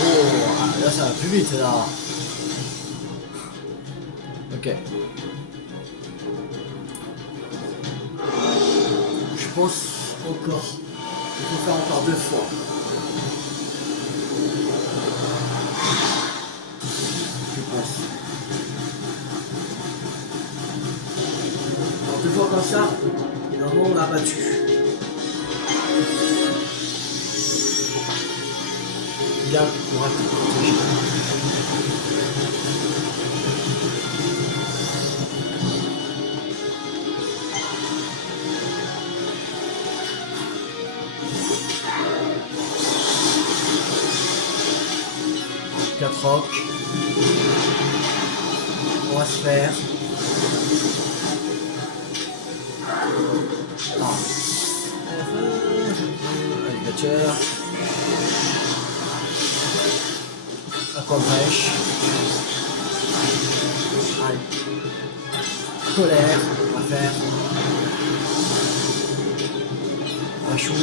Oh, là ça va plus vite là. Ok. Je pense encore. Il faut faire encore 2 fois. Je pense. Alors 2 fois comme ça, normalement on l'a battu. Gap pourra te protéger. Quatre rocs. On va se faire. Ah. Alligator. Aquabrèche. Colère, on va faire. Machou.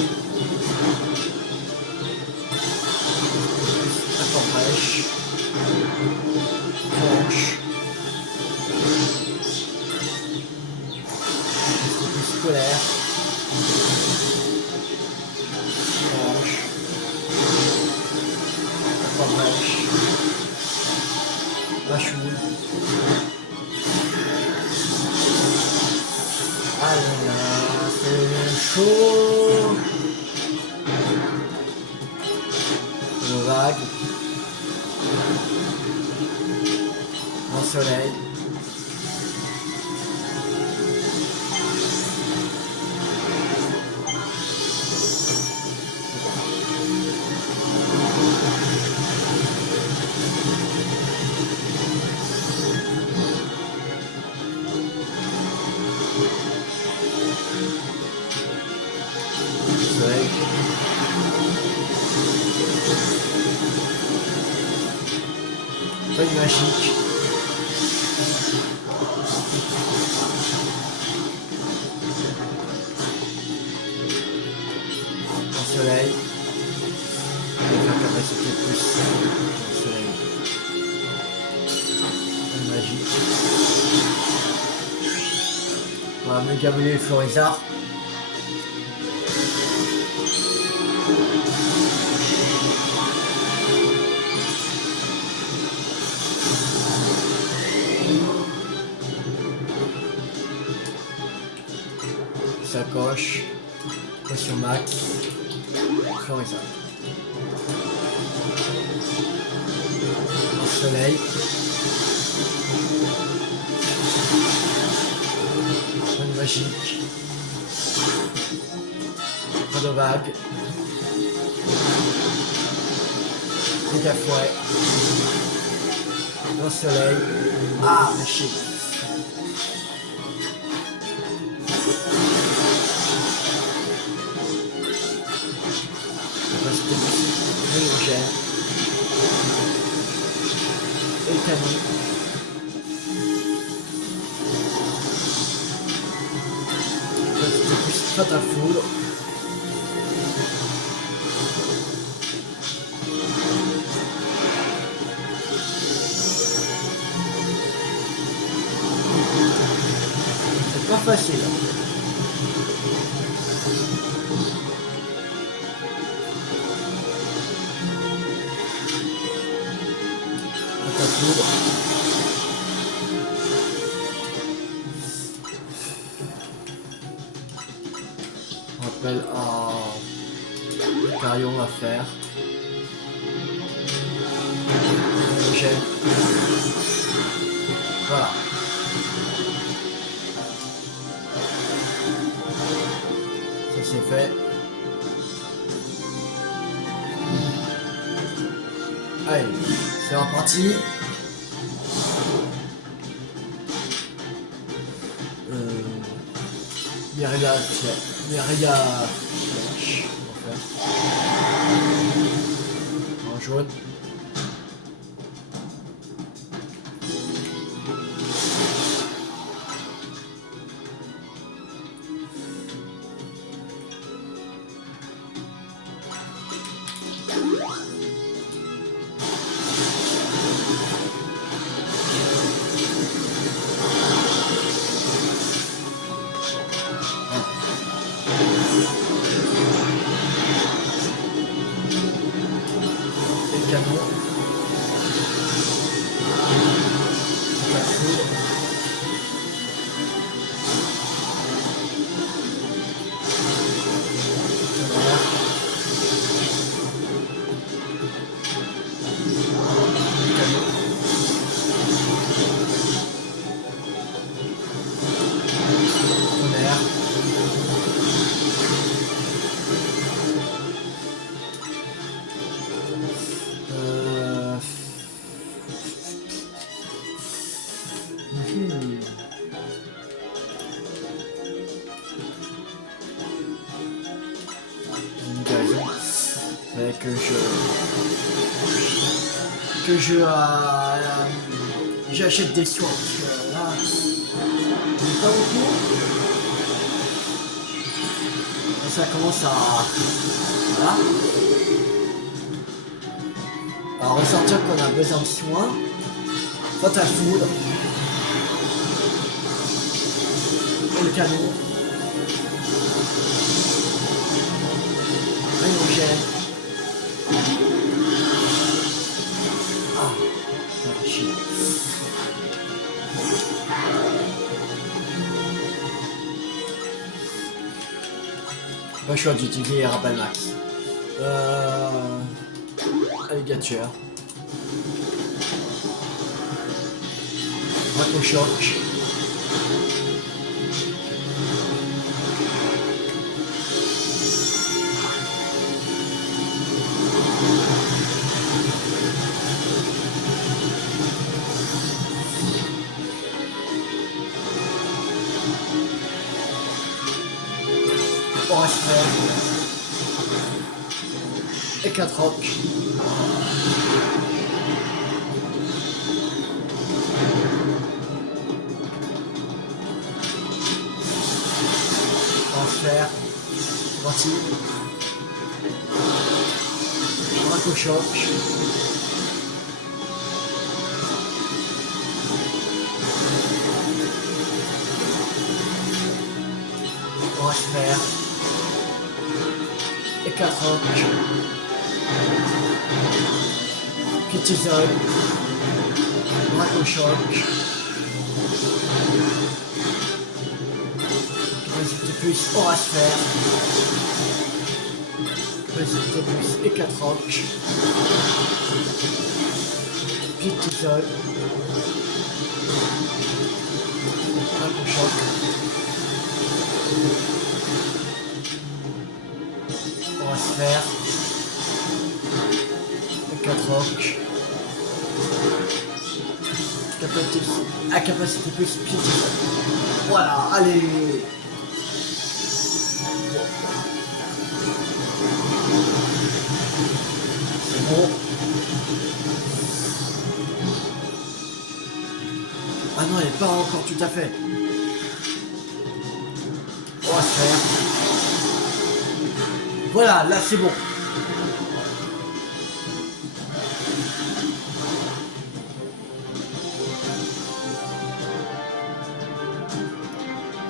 Aquabrèche. Planche. Colère. Planche. Aquabrèche. Machou. Ah là là, c'est chaud. Le vague. Mon soleil. Soleil. Feuille magique. Un soleil. On va faire capacité plus. Un soleil. Feuille magique. Voilà, méga bonnet et Florizard. Sacoche, potion max, Florizard. Un soleil. Une magique. Pas de vague. Méga fouet. Un soleil. Ah, mais shit. L'hydrogène et le canon. C'était plus fatal foudre. C'est pas facile. On rappelle un carillon à faire. Gêne. Voilà. Ça c'est fait. Allez, c'est reparti. Mireia, Mireia, on va faire. En jaune. J'achète des soins parce que là, pas beaucoup. Et ça commence à, voilà, à ressortir qu'on a besoin de soins. Fatal foudre. Et le canon. Rayongène. Ah, ça va chier. Pas le choix d'utiliser rappel max. Alligator. Choc. Et 4 rocs. parti. Racochoc. On va se faire. Et 4 rocs. Piétisol. Racochoc. Capacité plus, on va se faire. Capacité plus et 4 rocs. Piétisol. Racochoc. On va se faire. Et 4 rocs. Capacité plus piétisol. Voilà, allez. C'est bon. Ah non, elle n'est pas encore tout à fait. On va se faire. Voilà, là c'est bon.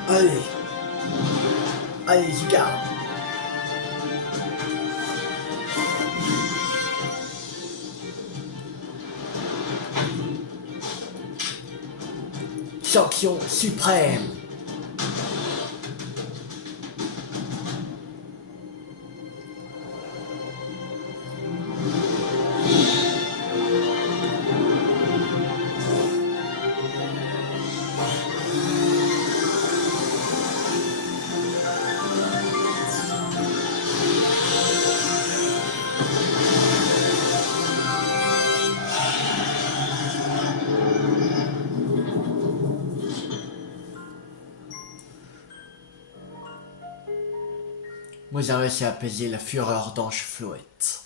Allez. Allez, Zika. Sanction suprême. Vous avez réussi à apaiser la fureur d'Ange Floette.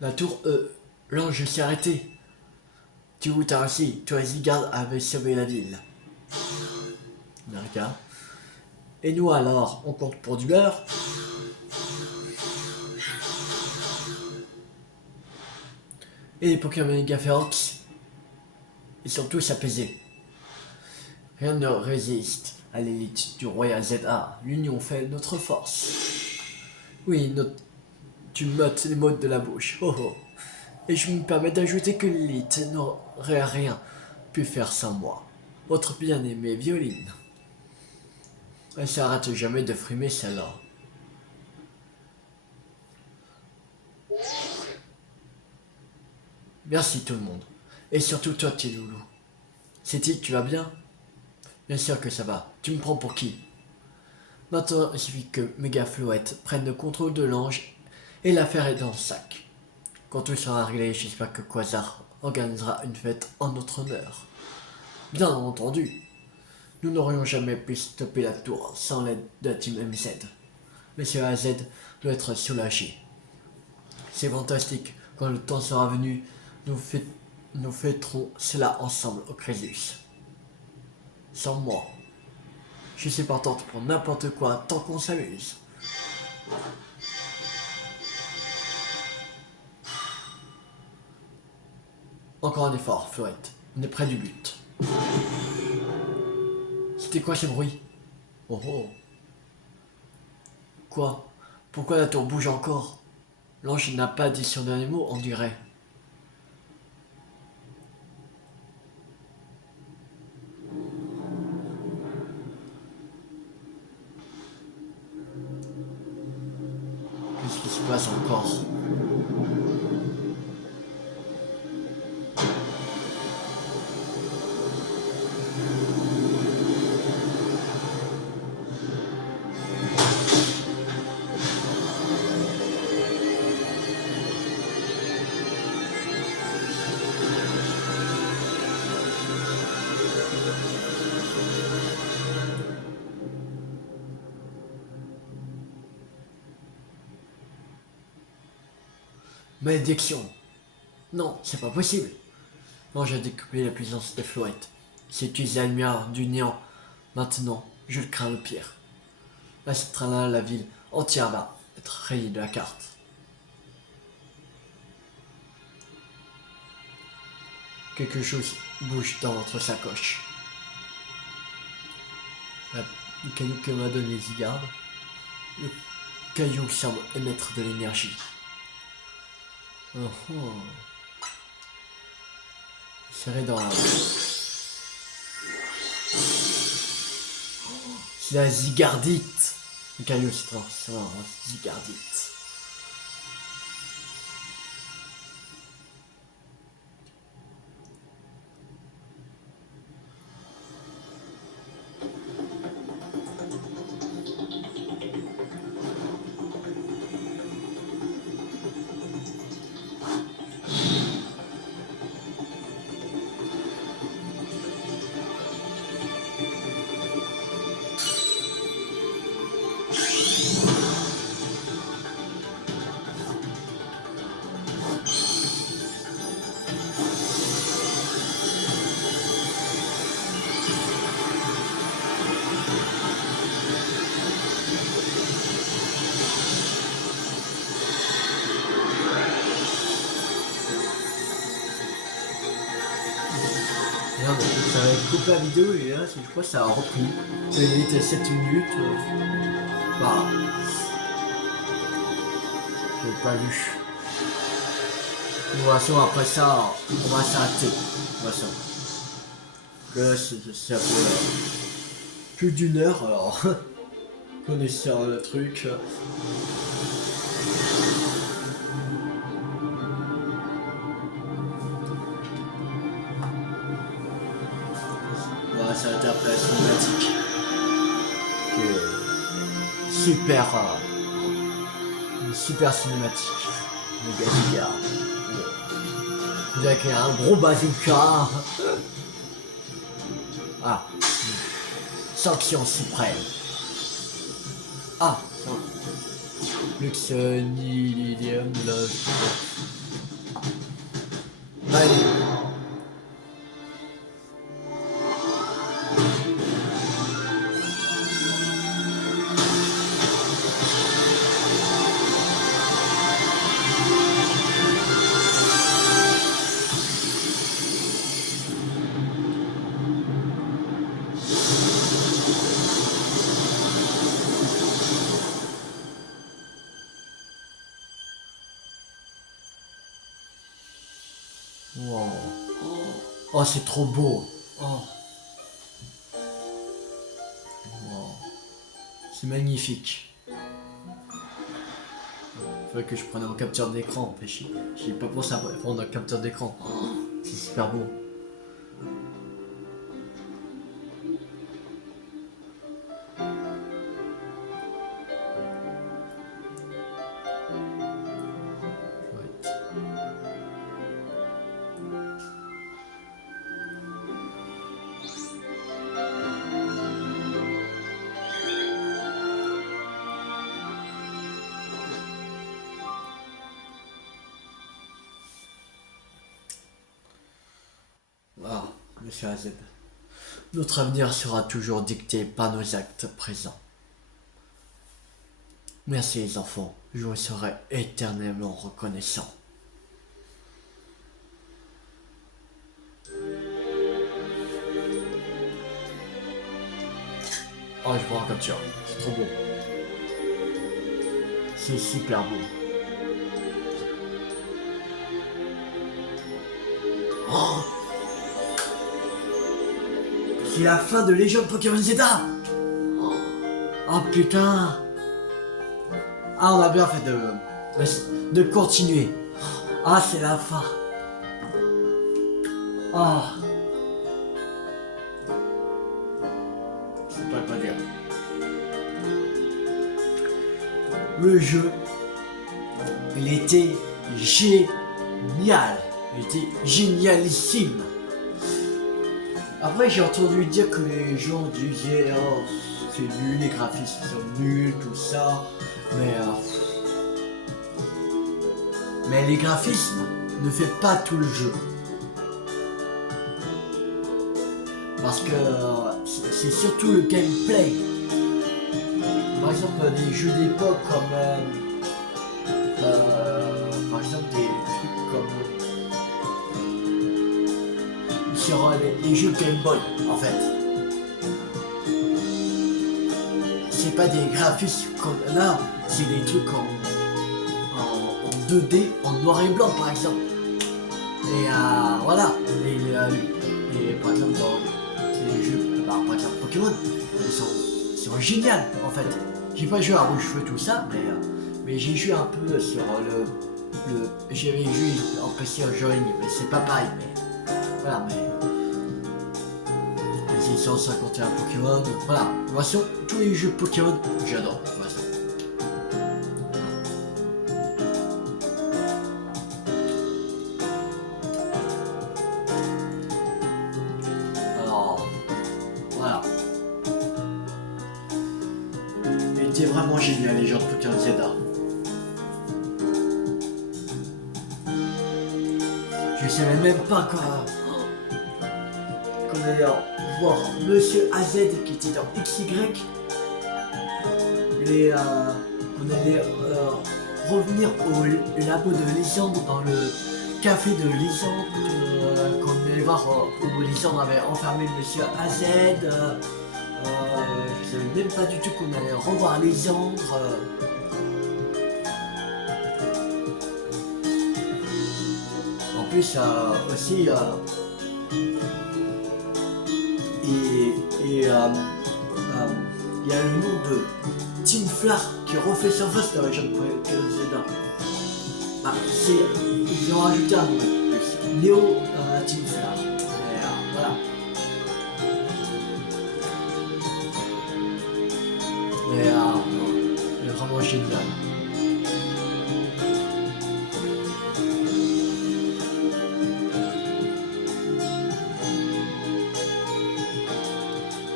La tour E. L'ange s'est arrêté. Tu vous t'as réussi. Toi et Zigard avez sauvé la ville. D'accord. Et nous alors, on compte pour du beurre? Et les Pokémon Megaférox, ils sont tous apaisés. Rien ne résiste à l'élite du Royal ZA. L'union fait notre force. Oui, tu m'ôtes les mots de la bouche. Oh oh. Et je me permets d'ajouter que l'élite n'aurait rien pu faire sans moi. Votre bien-aimée Violine. Elle s'arrête jamais de frimer celle-là. Merci tout le monde. Et surtout toi, petit loulou. C'est-il que tu vas bien? Bien sûr que ça va. Tu me prends pour qui? Maintenant, il suffit que Megafloette prenne le contrôle de l'ange et l'affaire est dans le sac. Quand tout sera réglé, j'espère que Quasar organisera une fête en notre honneur. Bien entendu, nous n'aurions jamais pu stopper la tour sans l'aide de la team MZ. Monsieur AZ doit être soulagé. C'est fantastique. Quand le temps sera venu, nous fêterons cela ensemble au Crésus. Sans moi. Je suis partante pour n'importe quoi tant qu'on s'amuse. Encore un effort, Florette. On est près du but. C'était quoi ce bruit? Oh oh. Quoi? Pourquoi la tour bouge encore? L'ange n'a pas dit son dernier mot, on dirait. Qu'est-ce qui se passe encore? Malédiction! Non, c'est pas possible. Moi j'ai découpé la puissance des flouettes. J'ai utilisé la lumière du néant. Maintenant, je crains le pire. À ce train-là, la ville entière va être rayée de la carte. Quelque chose bouge dans votre sacoche. Le caillou que m'a donné Zygarde. Le caillou semble émettre de l'énergie. Oh oh. Serré dans la... C'est la Zygardite. Le caillou se transforme en Zygardite. Merde, ça avait coupé la vidéo et là, je crois que ça a repris. Il était 7 minutes. Bah, j'ai pas vu. De toute façon, après ça, on va s'arrêter. De toute façon. Là, ça fait plus d'une heure, alors. Connaissant le truc. Ça va être après la cinématique. Super. Une super cinématique. Le gars. Vous dirait qu'il y a un gros bazooka. Ah. Sanction suprême. Ah. Luxonidium Love. Allez. Wow. Oh, c'est trop beau. Oh. Wow. C'est magnifique. Il faudrait que je prenne un capteur d'écran. J'ai pas pensé à prendre un capteur d'écran. C'est super beau. Ah, monsieur Azeb. Notre avenir sera toujours dicté par nos actes présents. Merci les enfants, je vous serai éternellement reconnaissant. Oh, je vois un capture, c'est trop beau. C'est super beau. Oh, c'est la fin de Légion Pokémon Z. Oh putain. Ah, on a bien fait de continuer. Ah, c'est la fin. Ah. Je sais pas quoi dire. Le jeu, il était génial. Il était génialissime. Après, j'ai entendu dire que les gens disaient oh, c'est nul, les graphismes sont nuls, tout ça. Mais les graphismes ne font pas tout le jeu. Parce que c'est surtout le gameplay. Par exemple, des jeux d'époque comme par exemple des trucs comme sur les jeux Game Boy en fait. C'est pas des graphismes comme là, c'est des trucs en 2D, en noir et blanc par exemple. Et voilà, et par exemple dans les jeux, bah, par exemple Pokémon, ils sont géniaux en fait. J'ai pas joué à Rouge Feu tout ça, mais j'ai joué un peu sur j'avais joué en PC en ligne, mais c'est pas pareil. Mais voilà, mais les 651 Pokémon, voilà. De toute façon, tous les jeux Pokémon, j'adore. De toute façon. Alors, voilà. Il était vraiment génial les gens de Pokémon Zelda. Je savais même pas qu'on allait voir Monsieur AZ qui était dans XY. On allait revenir au labo de Lysandre, dans le café de Lysandre, qu'on allait voir où Lysandre avait enfermé Monsieur AZ. Je savais même pas du tout qu'on allait revoir Lysandre. En plus, aussi, il y a le nom de Tim Flar qui refait surface dans la région de Zelda. Ah, ils ont rajouté un nom de plus. Néo Tim Flar. Voilà. Il est vraiment génial.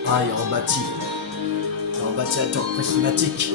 Ah, il est rebâti. Il est rebâti à tour prismatique.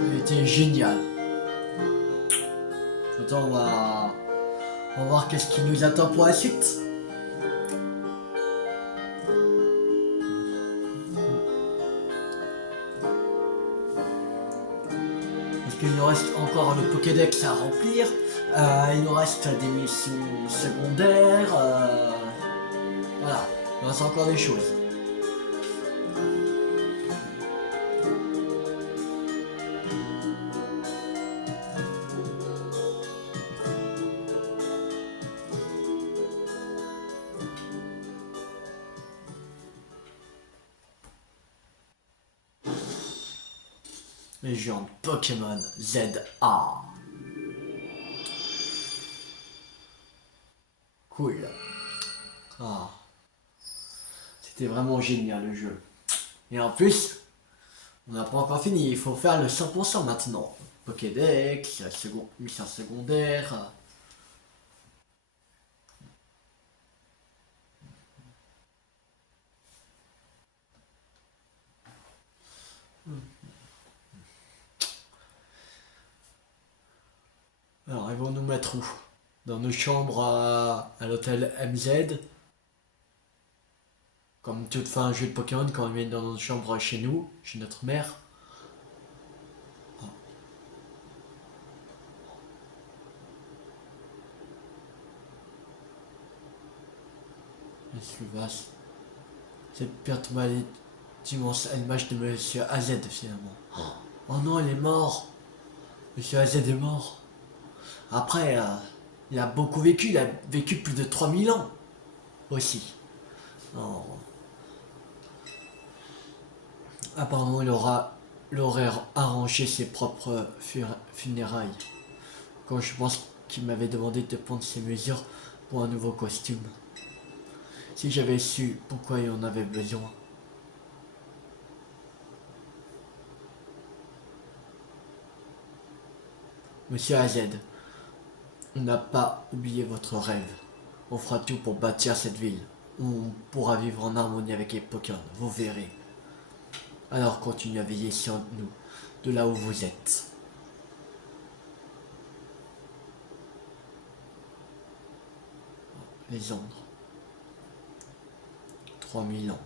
Il était génial. Attends, on va voir qu'est-ce qui nous attend pour la suite. Parce qu'il nous reste encore le Pokédex à remplir. Il nous reste des missions secondaires. Voilà, il nous reste encore des choses. Légion Pokémon ZA. Cool. Ah. C'était vraiment génial le jeu. Et en plus, on n'a pas encore fini, il faut faire le 100% maintenant. Pokédex, mission secondaire. Alors, ils vont nous mettre où? Dans nos chambres à l'hôtel MZ. Comme toute fin un jeu de Pokémon, quand ils viennent dans notre chambre chez nous, chez notre mère. Est-ce que vaste. Cette perte maladie immense à l'image de Monsieur AZ finalement. Oh non, il est mort. Monsieur AZ est mort. Après, il a beaucoup vécu, il a vécu plus de 3000 ans aussi. Oh. Apparemment, il aurait arrangé ses propres funérailles. Quand je pense qu'il m'avait demandé de prendre ses mesures pour un nouveau costume. Si j'avais su pourquoi il en avait besoin. Monsieur AZ, on n'a pas oublié votre rêve. On fera tout pour bâtir cette ville. On pourra vivre en harmonie avec les Pokémon, vous verrez. Alors continuez à veiller sur nous, de là où vous êtes. Les ombres. 3000 ans.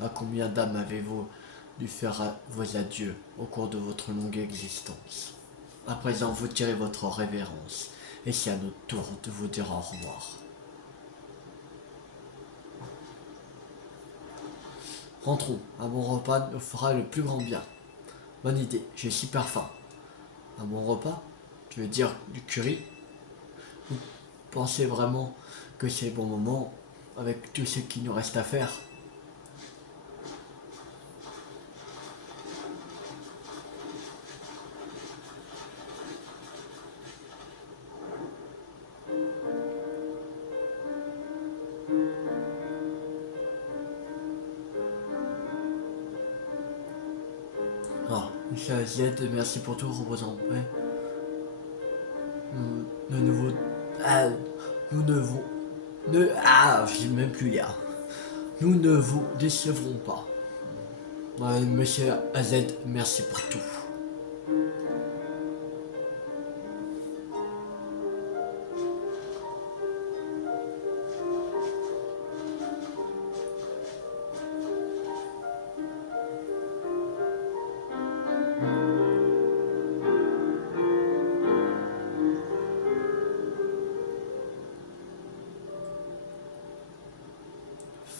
À combien d'âmes avez-vous dû faire vos adieux au cours de votre longue existence? À présent, vous tirez votre révérence, et c'est à notre tour de vous dire au revoir. Rentrons, un bon repas nous fera le plus grand bien. Bonne idée, j'ai super faim. Un bon repas? Tu veux dire du curry? Vous pensez vraiment que c'est le bon moment avec tout ce qu'il nous reste à faire? Ah, monsieur Aziette, merci pour tout, reposant. Ouais. Nous, ah, nous ne vous, ne, ah, je sais même plus là. Nous ne vous décevrons pas. Ouais, monsieur AZ, merci pour tout.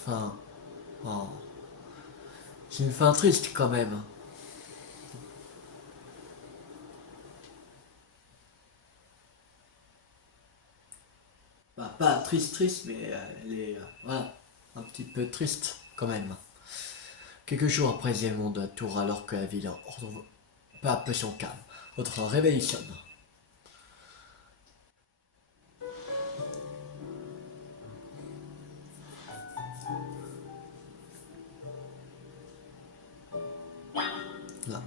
Fin. Oh. C'est une fin triste quand même. Bah, pas triste, triste, mais elle est, voilà, un petit peu triste quand même. Quelques jours après les événements de la tour, alors que la ville retrouve peu à peu son calme, votre réveil sonne. Là.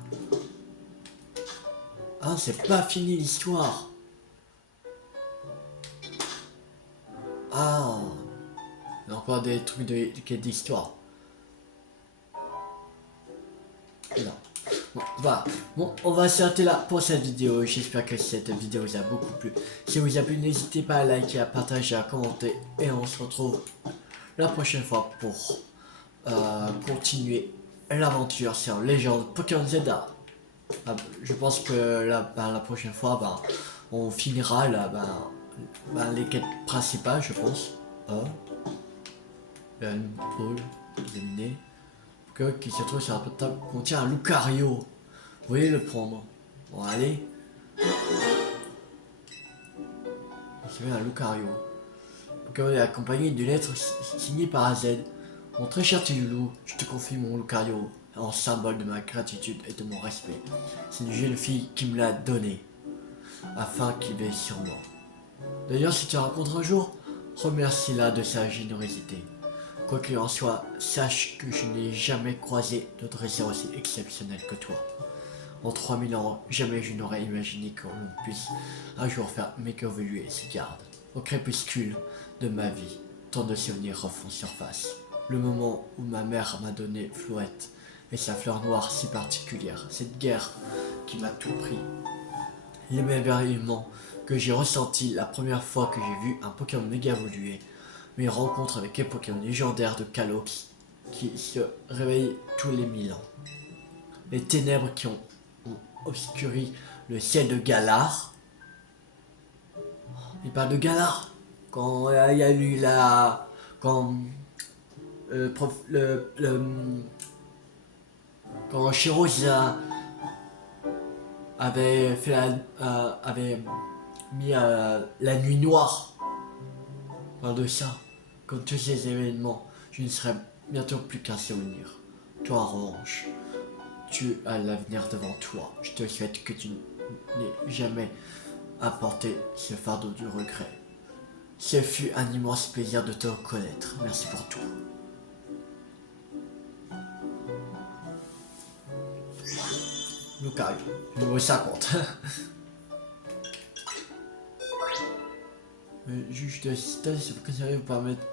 Ah, c'est pas fini l'histoire. Ah, il y a encore des trucs d'histoire. Là. Bon, voilà. Bon, on va s'arrêter là pour cette vidéo. J'espère que cette vidéo vous a beaucoup plu. Si vous a plu, n'hésitez pas à liker, à partager, à commenter. Et on se retrouve la prochaine fois pour continuer l'aventure sur Légende Pokémon Zelda. Ah, je pense que la prochaine fois, on finira les quêtes principales, je pense. Une pôle examinée. Qui se trouve sur la table contient un Lucario. Vous voulez le prendre? Bon, allez. C'est un Lucario. Pokémon est accompagné d'une lettre signée par AZ. Mon très cher petit loulou, je te confie mon Lucario en symbole de ma gratitude et de mon respect. C'est une jeune fille qui me l'a donné, afin qu'il veille sur moi. D'ailleurs, si tu la rencontres un jour, remercie-la de sa générosité. Quoi qu'il en soit, sache que je n'ai jamais croisé de dresseur aussi exceptionnel que toi. En 3000 ans, jamais je n'aurais imaginé qu'on puisse un jour faire m'évoluer ces gardes. Au crépuscule de ma vie, tant de souvenirs refont surface. Le moment où ma mère m'a donné Flouette et sa fleur noire si particulière, cette guerre qui m'a tout pris. L'émerveillement que j'ai ressenti la première fois que j'ai vu un Pokémon méga évoluer, mes rencontres avec les Pokémon légendaires de Kalos qui se réveillent tous les 1000 ans. Les ténèbres qui ont obscuri le ciel de Galar. Il parle de Galar quand il y a eu la... quand quand Shiroz avait fait avait mis la nuit noire. On parle de ça. Comme tous ces événements, je ne serai bientôt plus qu'un souvenir. Toi, en revanche, tu as l'avenir devant toi. Je te souhaite que tu n'aies jamais apporté ce fardeau du regret. Ce fut un immense plaisir de te connaître. Merci pour tout. Lucario, niveau 50. Le juge de système, ça peut considérer vous permettre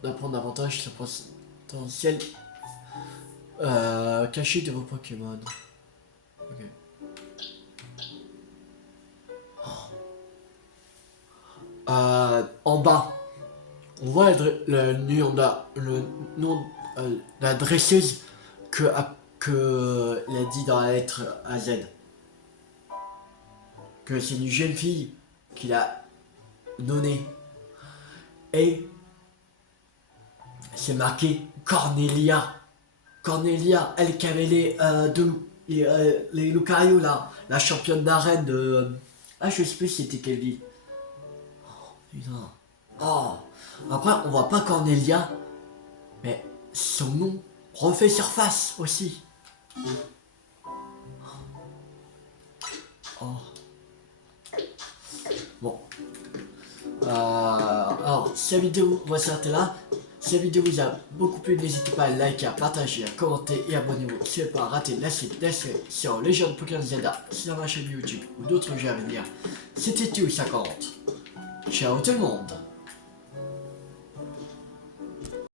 d'apprendre davantage sur le potentiel caché de vos Pokémon. Ok. En bas, on voit le nom de la dresseuse que il a dit dans la lettre à Z. Que c'est une jeune fille qu'il a donnée. Et c'est marqué Cornelia. Cornelia, elle qui avait les Lucario là, la championne d'arène de... je sais plus c'était quelle ville. Oh, putain. Oh. Après, on voit pas Cornelia, mais son nom refait surface aussi. Oh. Bon. Alors, si la vidéo va s'arrêter là. Si la vidéo vous a beaucoup plu, n'hésitez pas à liker, à partager, à commenter et abonnez-vous. Si vous n'avez pas raté la suite des séries sur Legend Pokémon Zelda sur ma chaîne YouTube ou d'autres jeux à venir. C'était Théo50. Ciao tout le monde.